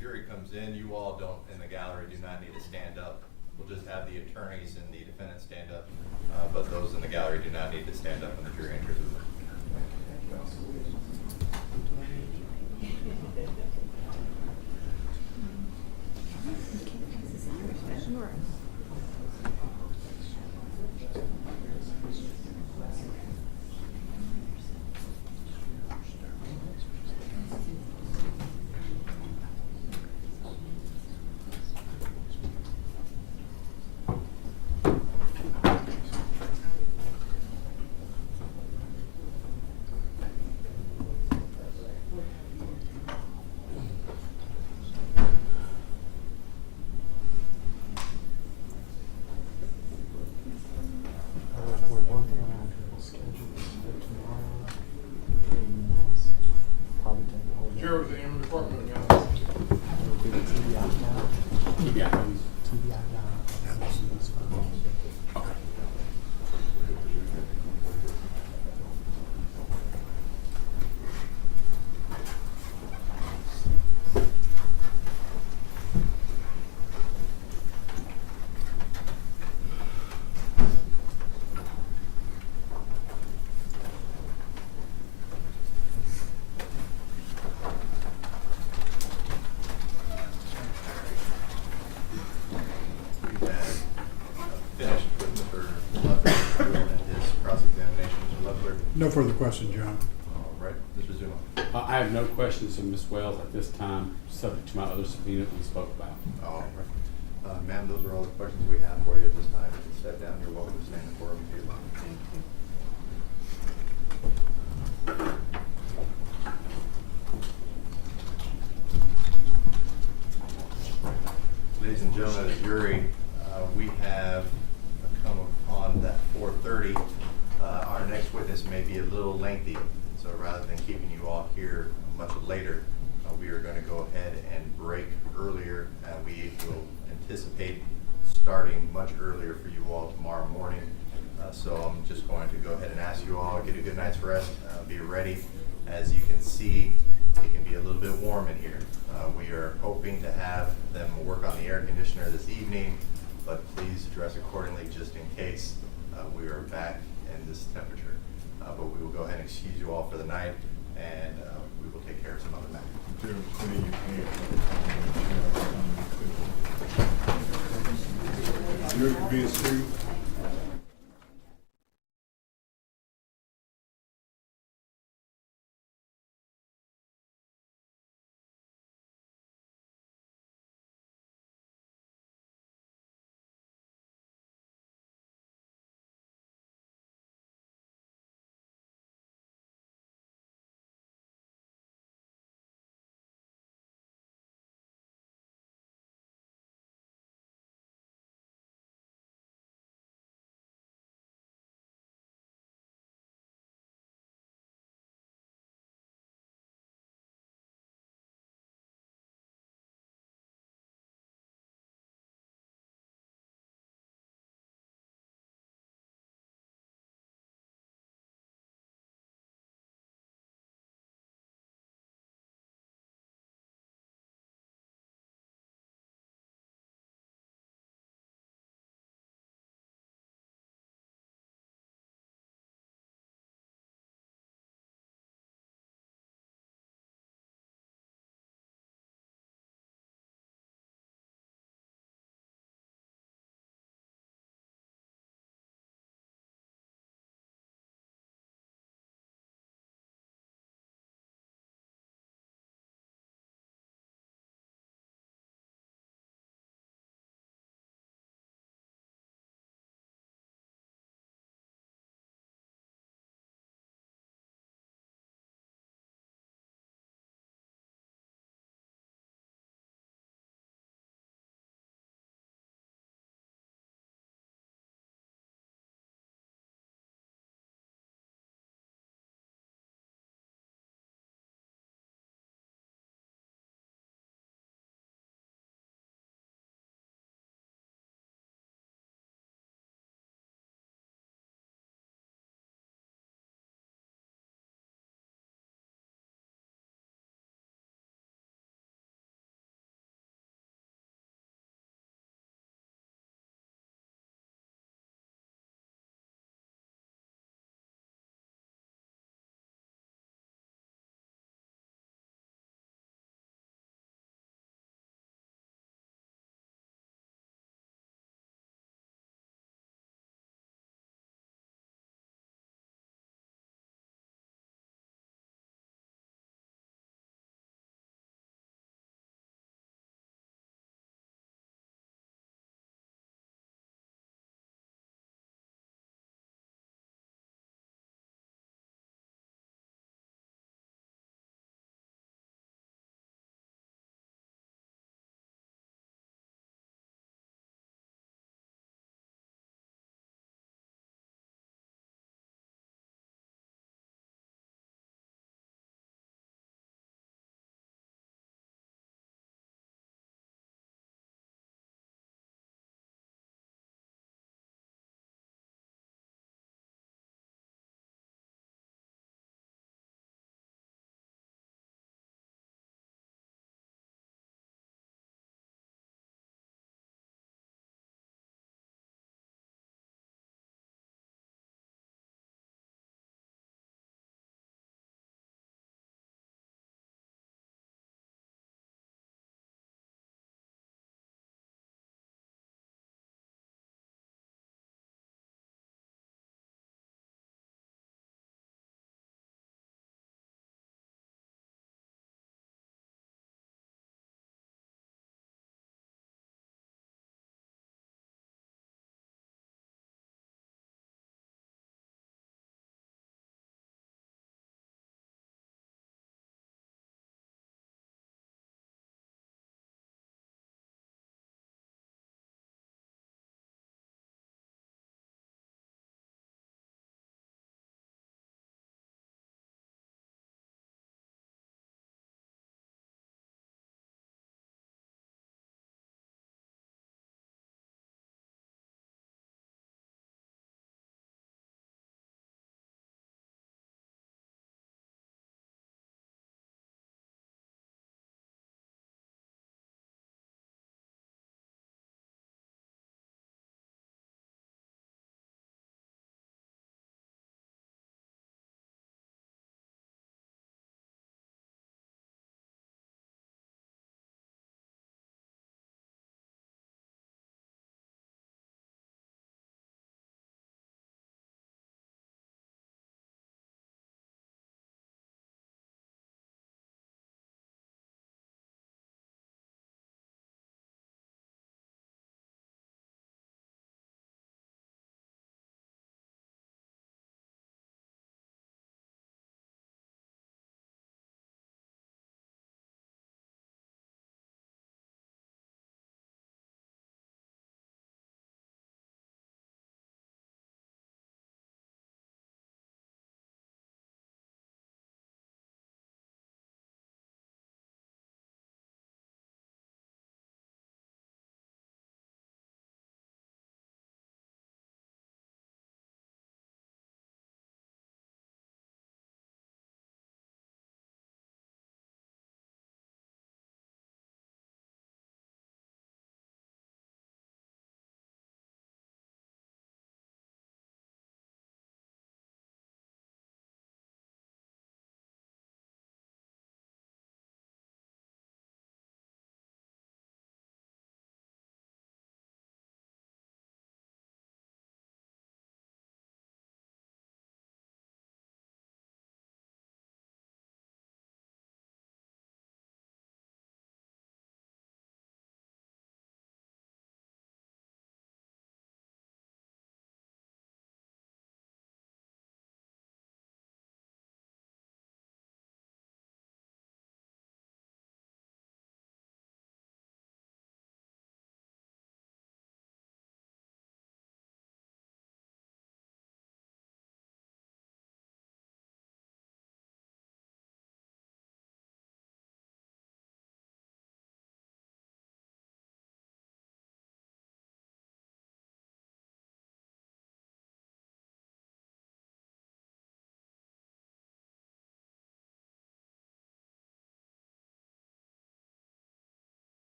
jury comes in, you all don't, in the gallery, do not need to stand up. We'll just have the attorneys and the defendant stand up, but those in the gallery do not need to stand up when the jury enters the room. We're working on the schedules for tomorrow. Probably take the whole day. Sure, with the Amber Department, guys. We'll do the TBI now. Yeah. TBI now. and this is fine. We had finished with Mr. Leffler and his cross-examination. Mr. Leffler. No further questions, Your Honor. All right, Mr. Zuma. I have no questions of Ms. Wells at this time, subject to my other subpoena that we spoke about. All right. Ma'am, those are all the questions we have for you at this time. You can step down. You're welcome to stand in the courtroom if you'd like. Ladies and gentlemen of the jury, we have come upon that 4:30. Our next witness may be a little lengthy, so rather than keeping you all here much later, we are going to go ahead and break earlier. We will anticipate starting much earlier for you all tomorrow morning. So I'm just going to go ahead and ask you all to get a good night's rest, be ready. As you can see, it can be a little bit warm in here. We are hoping to have them work on the air conditioner this evening, but please dress accordingly just in case we are back in this temperature. But we will go ahead and excuse you all for the night, and we will take care of some other matters. You're being sued.